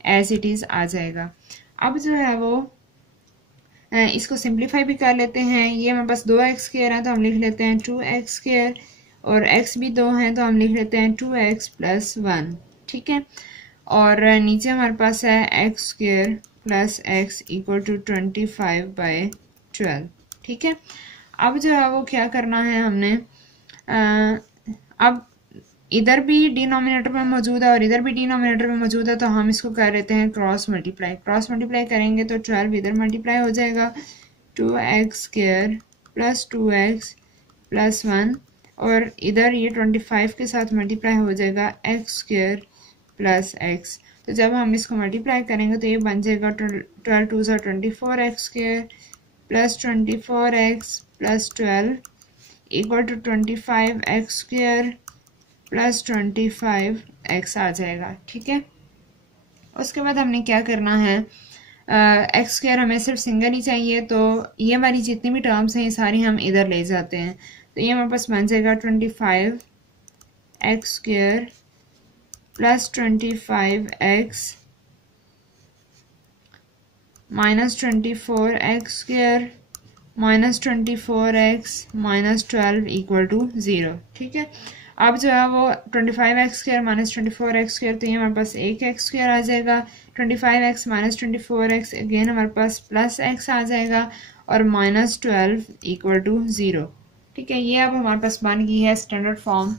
एज इट इज़ आ जाएगा। अब जो है वो इसको सिंप्लीफाई भी कर लेते हैं। ये हमारे पास 2x स्क्वायर है तो हम लिख लेते हैं 2x स्क्वायर, और x भी 2 हैं तो हम लिख लेते हैं 2x प्लस 1। ठीक है, और नीचे हमारे पास है x square plus x equal to 25/12। ठीक है, अब जो है वो क्या करना है हमने, अब इधर भी डिनोमिनेटर में मौजूद है और इधर भी डिनोमिनेटर में मौजूद है, तो हम इसको कर लेते हैं क्रॉस मल्टीप्लाई। क्रॉस मल्टीप्लाई करेंगे तो 12 इधर मल्टीप्लाई हो जाएगा, 2x square plus 2x plus 1, और इधर ये 25 के साथ मल्टीप्लाई हो जाएगा x स्क्वायर प्लस x। तो जब हम इसको मल्टीप्लाई करेंगे तो ये बन जाएगा 12 2 24x² plus 24x plus 12 equal to 25x² plus 25x आ जाएगा। ठीक है, उसके बाद हमने क्या करना है, x² हमें सिर्फ सिंगल ही चाहिए, तो ये हमारी जितनी भी टर्म्स हैं ये सारी हम इधर ले जाते हैं। तो ये हमारे पास बन जाएगा 25x² plus 25x minus 24x² minus 24x minus 12 equal to 0। ठीक है, अब जो है वो 25x² माइनस 24x², तो ये हमारे पास 1x² आ जाएगा। 25x माइनस 24x अगेन हमारे पास प्लस x आ जाएगा और माइनस 12 इक्वल टू 0। ठीक है, ये अब हमारे पास बन गई है स्टैंडर्ड फॉर्म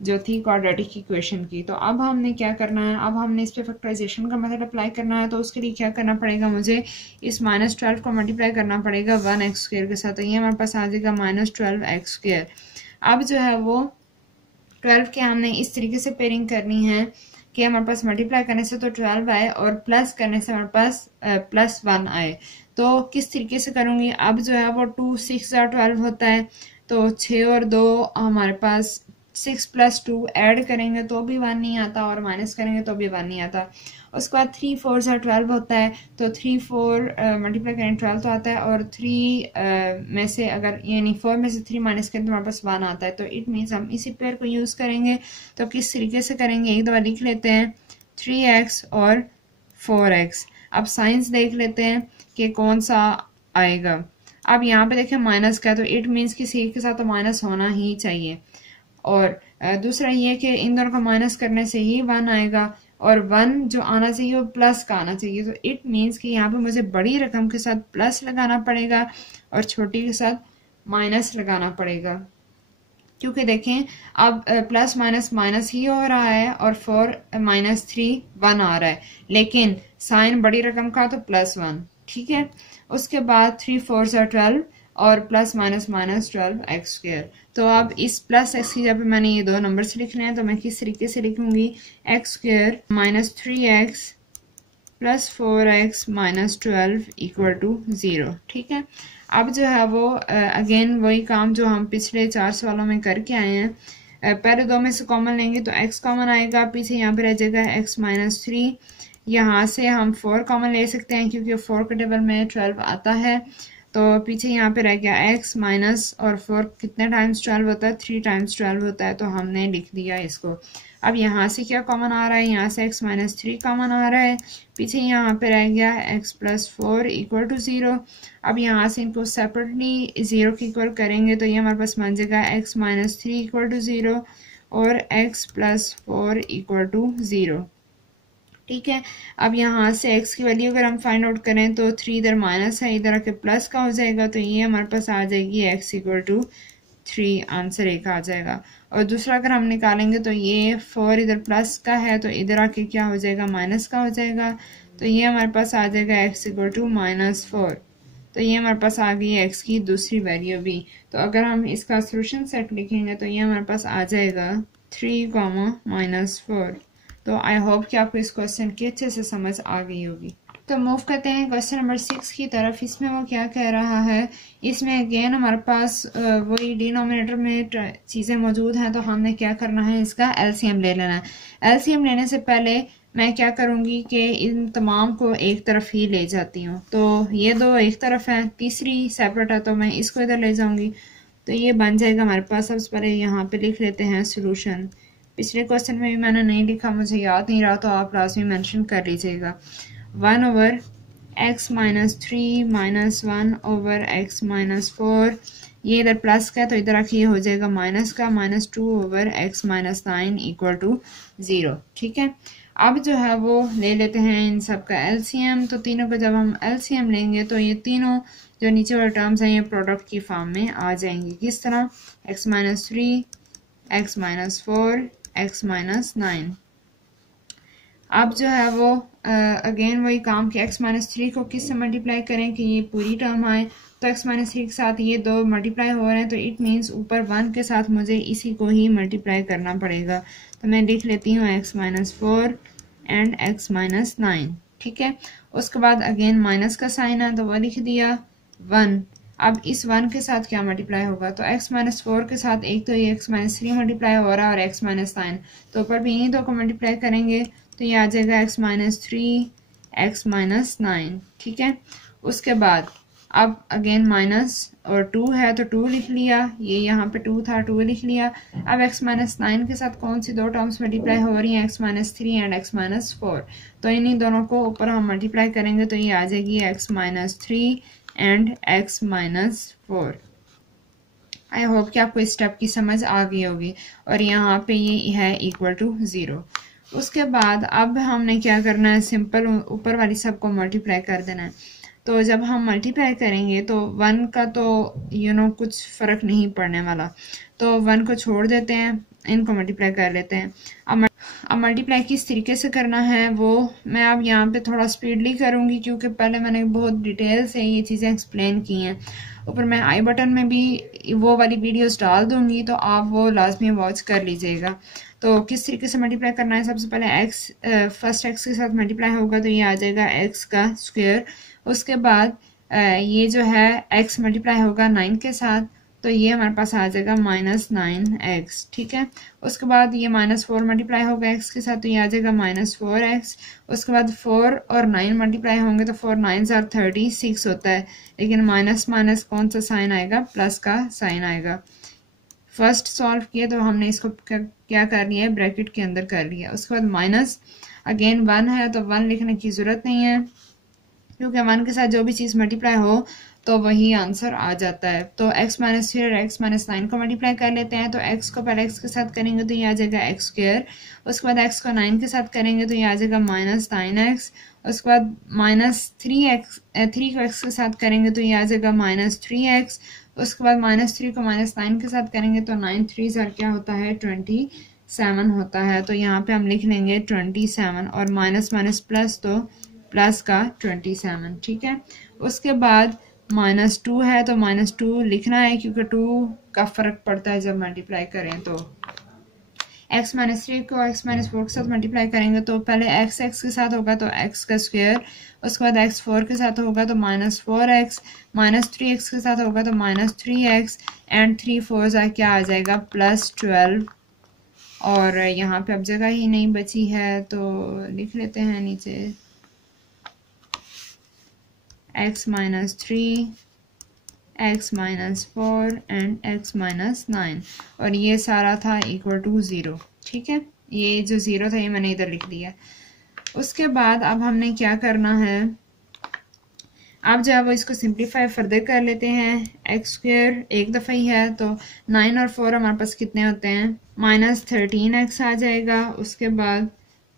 जो थी क्वाड्रेटिक इक्वेशन की। तो अब हमने क्या करना है, अब हमने इस पे फैक्टराइजेशन का मेथड अप्लाई करना है। तो उसके लिए क्या करना पड़ेगा, मुझे इस माइनस 12 को मल्टीप्लाई करना पड़ेगा 1x² के साथ। तो ये हमारे पास आ जाएगा माइनस 12x²। अब जो है वो 12 के हमने इस तरीके से पेयरिंग करनी है कि हमारे पास मल्टीप्लाई करने से तो 12 आए और प्लस करने से हमारे पास प्लस 1 आए। तो किस तरीके से करूँगी, अब जो है वो 2 6 12 होता है, तो 6 और 2 हमारे पास 6 प्लस 2 ऐड करेंगे तो भी 1 नहीं आता और माइनस करेंगे तो भी 1 नहीं आता। उसके बाद 3 4 12 होता है, तो 3 4 मल्टीप्लाई करेंगे 12 तो आता है, और 3 में से अगर यानी 4 में से 3 माइनस करें तो हमारे पास 1 आता है। तो इट मीन्स हम इसी पेयर को यूज़ करेंगे। तो किस तरीके से करेंगे, एक दफ़ा लिख लेते हैं 3x और 4x। अब साइंस देख लेते हैं कि कौन सा आएगा। अब यहाँ पे देखें माइनस का, तो इट मीन्स किसी के साथ तो माइनस होना ही चाहिए। और दूसरा ये कि इन दोनों को माइनस करने से ही 1 आएगा, और 1 जो आना चाहिए वो प्लस का आना चाहिए। तो इट मीन्स कि यहाँ पे मुझे बड़ी रकम के साथ प्लस लगाना पड़ेगा और छोटी के साथ माइनस लगाना पड़ेगा, क्योंकि देखें अब प्लस माइनस माइनस ही हो रहा है और 4 माइनस 3 1 आ रहा है, लेकिन साइन बड़ी रकम का तो प्लस 1। ठीक है, उसके बाद 3 4 12 और प्लस माइनस माइनस 12x²। तो अब इस प्लस x की जगह पे मैंने ये दो नंबर्स लिखने हैं, तो मैं किस तरीके से लिखूंगी, x² minus 3x plus 4x minus 12 equal to 0। ठीक है, अब जो है वो अगेन वही काम जो हम पिछले 4 सवालों में करके आए हैं। पहले दो में से कॉमन लेंगे तो x कॉमन आएगा, पीछे यहाँ पे रह जाएगा x माइनस 3। यहाँ से हम 4 कॉमन ले सकते हैं क्योंकि 4 के टेबल में 12 आता है। तो पीछे यहाँ पे रह गया x माइनस, और 4 कितने टाइम्स 12 होता है, 3 टाइम्स 12 होता है, तो हमने लिख दिया इसको। अब यहाँ से क्या कॉमन आ रहा है, यहाँ से x माइनस 3 कॉमन आ रहा है, पीछे यहाँ पे रह गया x प्लस 4 इक्वल टू 0। अब यहाँ से इनको सेपरेटली 0 के इक्वल करेंगे तो ये हमारे पास बन जाएगा x माइनस 3 इक्वल टू 0 और x प्लस 4 इक्वल टू 0। ठीक है, अब यहाँ से x की वैल्यू अगर हम फाइंड आउट करें तो 3 इधर माइनस है, इधर आके प्लस का हो जाएगा, तो ये हमारे पास आ जाएगी x इक्वल टू 3, आंसर एक आ जाएगा। और दूसरा अगर हम निकालेंगे तो ये 4 इधर प्लस का है, तो इधर आके क्या हो जाएगा, माइनस का हो जाएगा, तो ये हमारे पास आ जाएगा x इक्वल टू -4। तो ये हमारे पास आ गई x की दूसरी वैल्यू भी। तो अगर हम इसका सोल्यूशन सेट लिखेंगे तो ये हमारे पास आ जाएगा 3, -4। तो आई होप कि आपको इस क्वेश्चन की अच्छे से समझ आ गई होगी। तो मूव करते हैं क्वेश्चन नंबर 6 की तरफ। इसमें वो क्या कह रहा है, इसमें अगेन हमारे पास वही डिनोमिनेटर में चीज़ें मौजूद हैं, तो हमने क्या करना है, इसका एलसीएम ले लेना है। एलसीएम लेने से पहले मैं क्या करूँगी कि इन तमाम को एक तरफ ही ले जाती हूँ। तो ये दो एक तरफ है, तीसरी सेपरेट है, तो मैं इसको इधर ले जाऊँगी, तो ये बन जाएगा हमारे पास। सबसे पहले यहाँ पे लिख लेते हैं सोल्यूशन। पिछले क्वेश्चन में भी मैंने नहीं लिखा, मुझे याद नहीं रहा, तो आप लास्ट में मेंशन कर लीजिएगा। 1 over x minus 3 minus 1 over x minus 4, ये इधर प्लस का है तो इधर आके ये हो जाएगा माइनस का, -2 over x minus 9 equal to 0। ठीक है, अब जो है वो ले लेते हैं इन सब का एलसीएम। तो तीनों का जब हम एलसीएम लेंगे तो ये तीनों जो नीचे वाले टर्म्स हैं ये प्रोडक्ट की फॉर्म में आ जाएंगे। किस तरह, x minus 3, x minus 4, x minus 9। अब जो है वो अगेन वही काम कि x माइनस 3 को किस से मल्टीप्लाई करें कि ये पूरी टर्म आए। तो x माइनस 3 के साथ ये दो मल्टीप्लाई हो रहे हैं, तो इट मीन्स ऊपर 1 के साथ मुझे इसी को ही मल्टीप्लाई करना पड़ेगा। तो मैं लिख लेती हूँ x minus 4, and x minus 9। ठीक है, उसके बाद अगेन माइनस का साइन है तो वह लिख दिया 1। अब इस 1 के साथ क्या मल्टीप्लाई होगा, तो x माइनस 4 के साथ एक तो ये x माइनस 3 मल्टीप्लाई हो रहा है और x माइनस 9, तो ऊपर भी इन्हीं दो को मल्टीप्लाई करेंगे तो ये आ जाएगा x माइनस 3 x माइनस 9। ठीक है, उसके बाद अब अगेन माइनस और 2 है तो 2 लिख लिया, ये यहाँ पे 2 था 2 लिख लिया। अब x माइनस 9 के साथ कौन सी दो टर्म्स मल्टीप्लाई हो रही हैं, x minus 3 and x minus 4, तो इन्हीं दोनों को ऊपर हम मल्टीप्लाई करेंगे तो ये आ जाएगी x minus 3 and x minus 4। I hope कि आपको इस स्टेप की समझ आ गई होगी और यहाँ पे ये है इक्वल टू 0। उसके बाद अब हमने क्या करना है, सिंपल ऊपर वाली सब को मल्टीप्लाई कर देना है। तो जब हम मल्टीप्लाई करेंगे तो 1 का तो कुछ फ़र्क नहीं पड़ने वाला, तो 1 को छोड़ देते हैं, इनको मल्टीप्लाई कर लेते हैं। अब मल्टीप्लाई किस तरीके से करना है वो मैं अब यहाँ पे थोड़ा स्पीडली करूँगी क्योंकि पहले मैंने बहुत डिटेल से ये चीज़ें एक्सप्लेन की हैं। ऊपर मैं आई बटन में भी वो वाली वीडियोस डाल दूँगी तो आप वो लाजमी वॉच कर लीजिएगा। तो किस तरीके से मल्टीप्लाई करना है, सबसे पहले फर्स्ट एक्स के साथ मल्टीप्लाई होगा तो ये आ जाएगा एक्स का स्क्वायर। उसके बाद ये जो है x मल्टीप्लाई होगा 9 के साथ तो ये हमारे पास आ जाएगा माइनस 9x। ठीक है, उसके बाद ये माइनस 4 मल्टीप्लाई होगा x के साथ तो ये आ जाएगा माइनस 4x। उसके बाद 4 और 9 मल्टीप्लाई होंगे तो 4 9 आर 36 होता है, लेकिन माइनस माइनस कौन सा साइन आएगा, प्लस का साइन आएगा। फर्स्ट सॉल्व किया तो हमने इसको क्या कर लिया है, ब्रैकेट के अंदर कर लिया। उसके बाद माइनस अगेन 1 है तो 1 लिखने की ज़रूरत नहीं है क्योंकि 1 के साथ जो भी चीज़ मल्टीप्लाई हो तो वही आंसर आ जाता है। तो x माइनस 3 और x माइनस 9 को मल्टीप्लाई कर लेते हैं तो x को पहले x के साथ करेंगे तो ये आ जाएगा x स्क्वायर। उसके बाद x को 9 के साथ करेंगे तो ये आ जाएगा माइनस 9x। उसके बाद माइनस 3 को x के साथ करेंगे तो ये आ जाएगा माइनस 3x। उसके बाद माइनस 3 को माइनस 9 के साथ करेंगे तो 9 3 क्या होता है, 27 होता है। तो यहाँ पे हम लिख लेंगे 27 और माइनस माइनस प्लस तो प्लस का 27। ठीक है, उसके बाद माइनस 2 है तो माइनस 2 लिखना है क्योंकि 2 का फ़र्क पड़ता है जब मल्टीप्लाई करें। तो x माइनस 3 को x माइनस 4 के साथ मल्टीप्लाई करेंगे तो पहले x के साथ होगा तो x का स्क्वायर। उसके बाद x 4 के साथ होगा तो माइनस 4x। माइनस 3x के साथ होगा तो माइनस 3x एंड 3 4 क्या आ जाएगा, प्लस 12। और यहाँ पे अब जगह ही नहीं बची है तो लिख लेते हैं नीचे x minus 3 x minus 4 and x minus 9 और ये सारा था इक्वल टू 0। ठीक है, ये जो 0 था ये मैंने इधर लिख दिया। उसके बाद अब हमने क्या करना है, अब जो है वो इसको सिंप्लीफाई फर्दर कर लेते हैं। एक्स स्क्वायर एक दफ़ा ही है तो 9 और 4 हमारे पास कितने होते हैं, माइनस 13x आ जाएगा। उसके बाद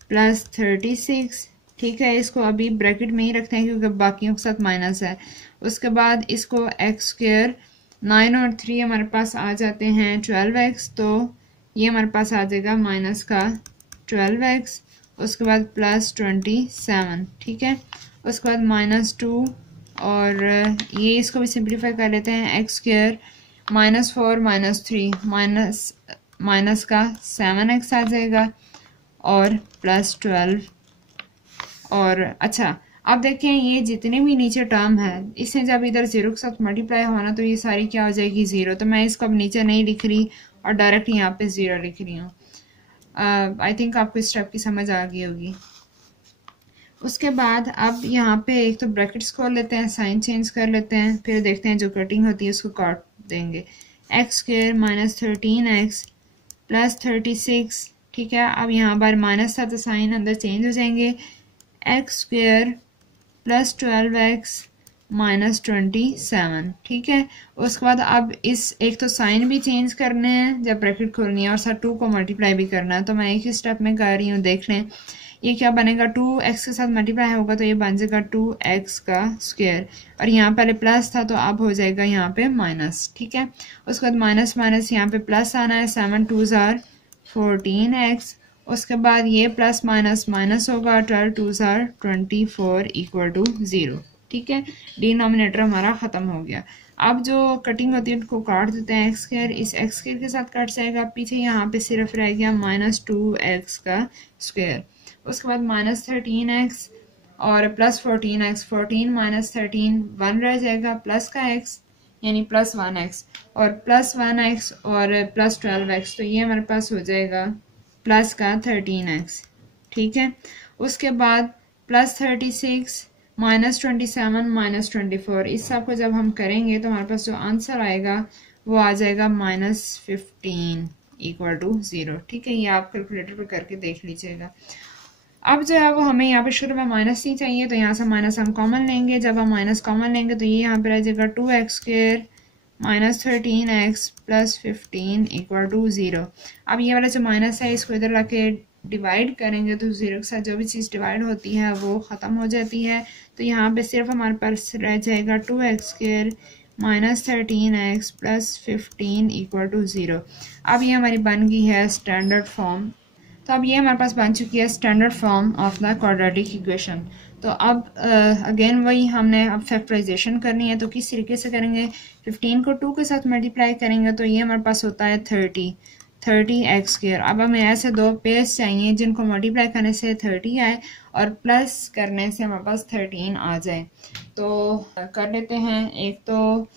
प्लस 36। ठीक है, इसको अभी ब्रैकेट में ही रखते हैं क्योंकि बाकियों के साथ माइनस है। उसके बाद इसको एक्स स्क्वायर 9 और 3 हमारे पास आ जाते हैं 12x, तो ये हमारे पास आ जाएगा माइनस का 12x। उसके बाद प्लस 27। ठीक है, उसके बाद माइनस 2 और ये इसको भी सिंप्लीफाई कर लेते हैं। X square minus 4 minus 3 minus का 7x आ जाएगा और प्लस 12। और अच्छा अब देखें ये जितने भी नीचे टर्म है इससे जब इधर 0 के साथ मल्टीप्लाई होना तो ये सारी क्या हो जाएगी 0। तो मैं इसको अब नीचे नहीं लिख रही और डायरेक्ट यहाँ पे 0 लिख रही हूँ। आई थिंक आपको इस स्टेप की समझ आ गई होगी। उसके बाद अब यहाँ पे एक तो ब्रैकेट्स खोल लेते हैं, साइन चेंज कर लेते हैं, फिर देखते हैं जो कटिंग होती है उसको काट देंगे। X square minus 13x plus 36। ठीक है, अब यहाँ पर माइनस था तो साइन अंदर चेंज हो जाएंगे। X square plus 12x minus 27। ठीक है, उसके बाद अब इस एक तो साइन भी चेंज करने हैं जब ब्रैकेट खोलनी है और साथ 2 को मल्टीप्लाई भी करना है। तो मैं एक ही स्टेप में कर रही हूँ, देख लें ये क्या बनेगा, 2x के साथ मल्टीप्लाई होगा तो ये बन जाएगा 2x का स्क्वायर और यहाँ पहले प्लस था तो अब हो जाएगा यहाँ पे माइनस। ठीक है, उसके बाद माइनस माइनस यहाँ पे प्लस आना है, 7 2 आर 14x। उसके बाद ये प्लस माइनस माइनस होगा, 12 2 आर 24 इक्वल टू 0। ठीक है, डिनोमिनेटर हमारा ख़त्म हो गया। अब जो कटिंग होती है उनको काट देते हैं, एक्स स्क्वायर इस एक्स स्क्वायर के साथ कट जाएगा, पीछे यहाँ पे सिर्फ रह गया -2x का स्क्वायर, उसके बाद -13x और +14x, 14 -13 1 रह जाएगा, प्लस का x यानी +1x और +1x और +12x, तो ये हमारे पास हो जाएगा प्लस का 13x, ठीक है। उसके बाद +36 -27 -24, इस सब को जब हम करेंगे तो हमारे पास जो आंसर आएगा वो आ जाएगा -15 = 0, ठीक है। ये आप कैलकुलेटर पर करके देख लीजिएगा। अब जो है वो हमें यहाँ पे शुरू में माइनस ही चाहिए, तो यहाँ से माइनस हम कॉमन लेंगे, जब हम माइनस कॉमन लेंगे तो ये यहाँ पे रह जाएगा 2x² -13x + 15 = 0। अब ये वाला जो माइनस है इसको इधर लाके डिवाइड करेंगे तो 0 के साथ जो भी चीज़ डिवाइड होती है वो ख़त्म हो जाती है, तो यहाँ पे सिर्फ हमारे पास रह जाएगा 2x² -13x + 15 = 0। अब ये हमारी बन गई है स्टैंडर्ड फॉर्म, तो अब ये हमारे पास बन चुकी है standard form of the quadratic equation. तो अब अगेन वही हमने अब फैक्टराइजेशन करनी है, तो किस तरीके से करेंगे, 15 को 2 के साथ मल्टीप्लाई करेंगे तो ये हमारे पास होता है 30x²। अब हमें ऐसे दो पेयर्स चाहिए जिनको मल्टीप्लाई करने से 30 आए और प्लस करने से हमारे पास 13 आ जाए, तो कर लेते हैं। एक तो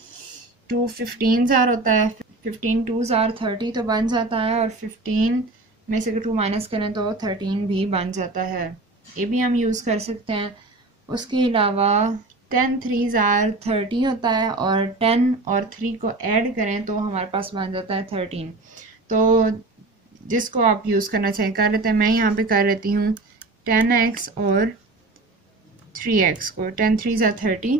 2 15 जार होता है, 15 2 जार 30 तो बन जाता है, और 15 में से 2 माइनस करें तो 13 भी बन जाता है, ये भी हम यूज़ कर सकते हैं। उसके अलावा 10 3 जार 30 होता है, और 10 और 3 को ऐड करें तो हमारे पास बन जाता है 13, तो जिसको आप यूज़ करना चाहिए कर लेते हैं। मैं यहाँ पे कर लेती हूँ 10x और 3x को, 10 3 जार 30।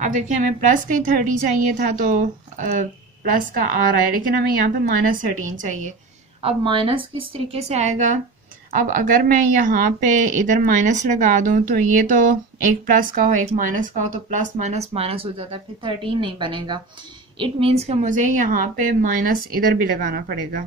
अब देखिए हमें प्लस का ही 30 चाहिए था, तो प्लस का आ रहा है, लेकिन हमें यहाँ पे -13 चाहिए। अब माइनस किस तरीके से आएगा, अब अगर मैं यहाँ पे इधर माइनस लगा दूँ तो ये तो एक प्लस का हो एक माइनस का हो, तो प्लस माइनस माइनस हो जाता है, फिर 13 नहीं बनेगा। इट मीन्स कि मुझे यहाँ पे माइनस इधर भी लगाना पड़ेगा,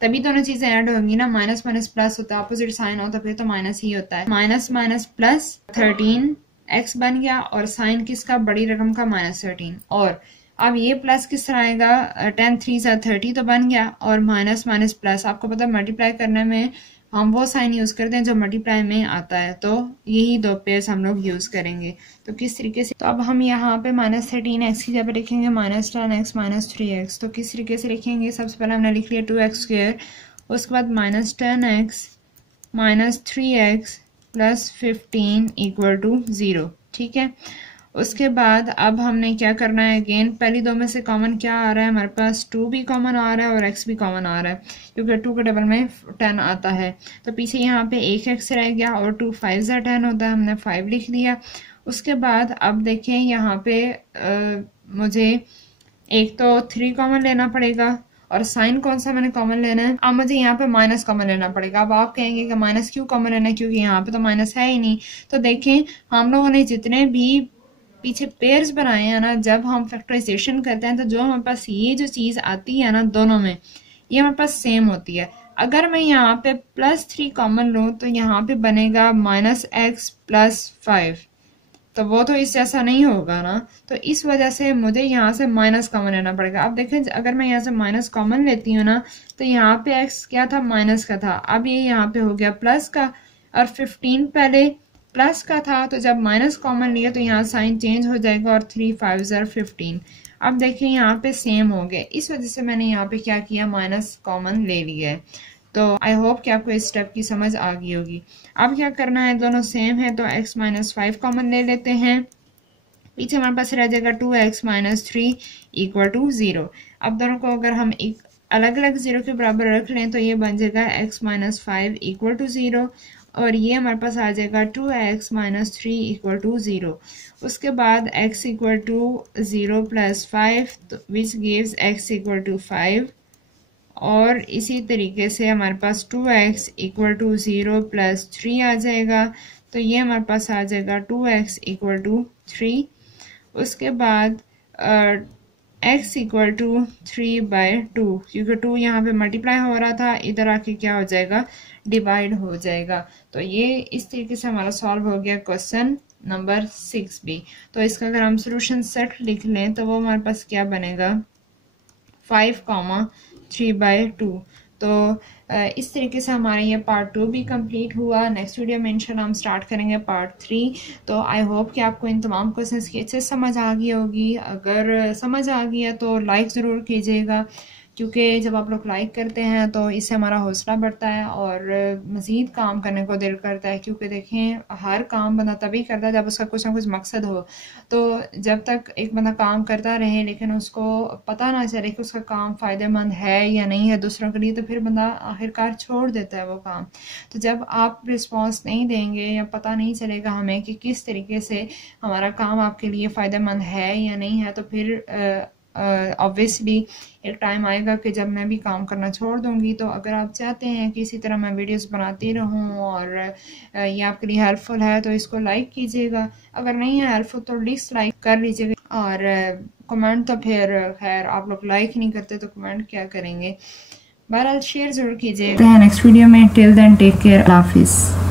तभी दोनों चीज़ें ऐड होंगी ना। माइनस माइनस प्लस होता है, अपोजिट साइन होता है फिर तो माइनस ही होता है। माइनस माइनस प्लस 13x बन गया, और साइन किसका, बड़ी रकम का -13। और अब ये प्लस किस तरह आएगा, 10 3 जार 30 तो बन गया, और माइनस माइनस प्लस, आपको पता है मल्टीप्लाई करने में हम वो साइन यूज़ करते हैं जो मल्टीप्लाई में आता है, तो यही दो पेयर्स हम लोग यूज़ करेंगे। तो किस तरीके से, तो अब हम यहाँ पे -13x की जगह लिखेंगे -10x -3x, तो किस तरीके से लिखेंगे, सबसे पहले हमने लिख लिया 2x², उसके बाद -10x -3x + 15 = 0, ठीक है। उसके बाद अब हमने क्या करना है, अगेन पहली दो में से कॉमन क्या आ रहा है, हमारे पास 2 भी कॉमन आ रहा है और x भी कॉमन आ रहा है, क्योंकि 2 के डबल में 10 आता है, तो पीछे यहाँ पे एक x रह गया, और 2 5 ज़ा 10 होता है, हमने 5 लिख दिया। उसके बाद अब देखें यहाँ पे मुझे एक तो 3 कॉमन लेना पड़ेगा, और साइन कौन सा मैंने कॉमन लेना है, अब मुझे यहाँ पे माइनस कॉमन लेना पड़ेगा। अब आप कहेंगे कि माइनस क्यों कॉमन लेना है, क्योंकि यहाँ पे तो माइनस है ही नहीं। तो देखें हम लोगों ने जितने भी पीछे पेयर्स बनाए हैं ना, जब हम फैक्टराइजेशन करते हैं तो जो हमारे पास ये जो चीज़ आती है ना दोनों में, ये हमारे पास सेम होती है। अगर मैं यहाँ पे +3 कॉमन लूँ तो यहाँ पे बनेगा -x + 5, तो वो तो इस जैसा नहीं होगा ना, तो इस वजह से मुझे यहाँ से माइनस कॉमन लेना पड़ेगा। अब देखें अगर मैं यहाँ से माइनस कॉमन लेती हूँ ना, तो यहाँ पे x क्या था, माइनस का था, अब ये यहाँ पे हो गया प्लस का, और 15 पहले प्लस का था, तो जब माइनस कॉमन लिया तो यहाँ साइन चेंज हो जाएगा, और 3 5 ज़ा 15। अब देखिए यहाँ पे सेम हो गए, इस वजह से मैंने यहाँ पे क्या किया, माइनस कॉमन ले लिया है। तो आई होप कि आपको इस स्टेप की समझ आ गई होगी। अब क्या करना है, दोनों सेम है तो x - 5 कॉमन ले लेते हैं, पीछे हमारे पास रह जाएगा 2x - 3 = 0। अब दोनों को अगर हम एक अलग अलग 0 के बराबर रख लें तो ये बन जाएगा x - 5 = 0, और ये हमारे पास आ जाएगा 2x - 3 = 0। उसके बाद x = 0 + 5 विच गिव्स x = 5, और इसी तरीके से हमारे पास 2x = 0 + 3 आ जाएगा, तो ये हमारे पास आ जाएगा 2x = 3। उसके बाद x = 3/2, क्योंकि 2 यहाँ पे मल्टीप्लाई हो रहा था, इधर आके क्या हो जाएगा, डिवाइड हो जाएगा। तो ये इस तरीके से हमारा सॉल्व हो गया क्वेश्चन नंबर 6 भी। तो इसका अगर हम सोल्यूशन सेट लिख लें तो वो हमारे पास क्या बनेगा 5,3/2। तो इस तरीके से हमारा ये पार्ट 2 भी कंप्लीट हुआ। नेक्स्ट वीडियो में इंशाल्लाह हम स्टार्ट करेंगे पार्ट 3। तो आई होप कि आपको इन तमाम क्वेश्चंस की अच्छे से समझ आ गई होगी। अगर समझ आ गया तो लाइक ज़रूर कीजिएगा, क्योंकि जब आप लोग लाइक करते हैं तो इससे हमारा हौसला बढ़ता है और मज़ीद काम करने को दिल करता है। क्योंकि देखें हर काम बंदा तभी करता है जब उसका कुछ ना कुछ मकसद हो। तो जब तक एक बंदा काम करता रहे लेकिन उसको पता ना चले कि उसका काम फ़ायदेमंद है या नहीं है दूसरों के लिए, तो फिर बंदा आखिरकार छोड़ देता है वो काम। तो जब आप रिस्पॉन्स नहीं देंगे या पता नहीं चलेगा हमें कि किस तरीके से हमारा काम आपके लिए फ़ायदेमंद है या नहीं है, तो फिर ऑब्वियसली एक टाइम आएगा कि जब मैं भी काम करना छोड़ दूंगी। तो अगर आप चाहते हैं कि इसी तरह मैं वीडियोस बनाती रहूं और ये आपके लिए हेल्पफुल है तो इसको लाइक कीजिएगा। अगर नहीं है हेल्पफुल तो डिसलाइक कर लीजिएगा। और कमेंट तो फिर खैर आप लोग लाइक नहीं करते तो कमेंट क्या करेंगे। बहरहाल शेयर ज़रूर कीजिएगा। नेक्स्ट वीडियो में टिल देन टेक केयर, अल्लाह हाफिज़।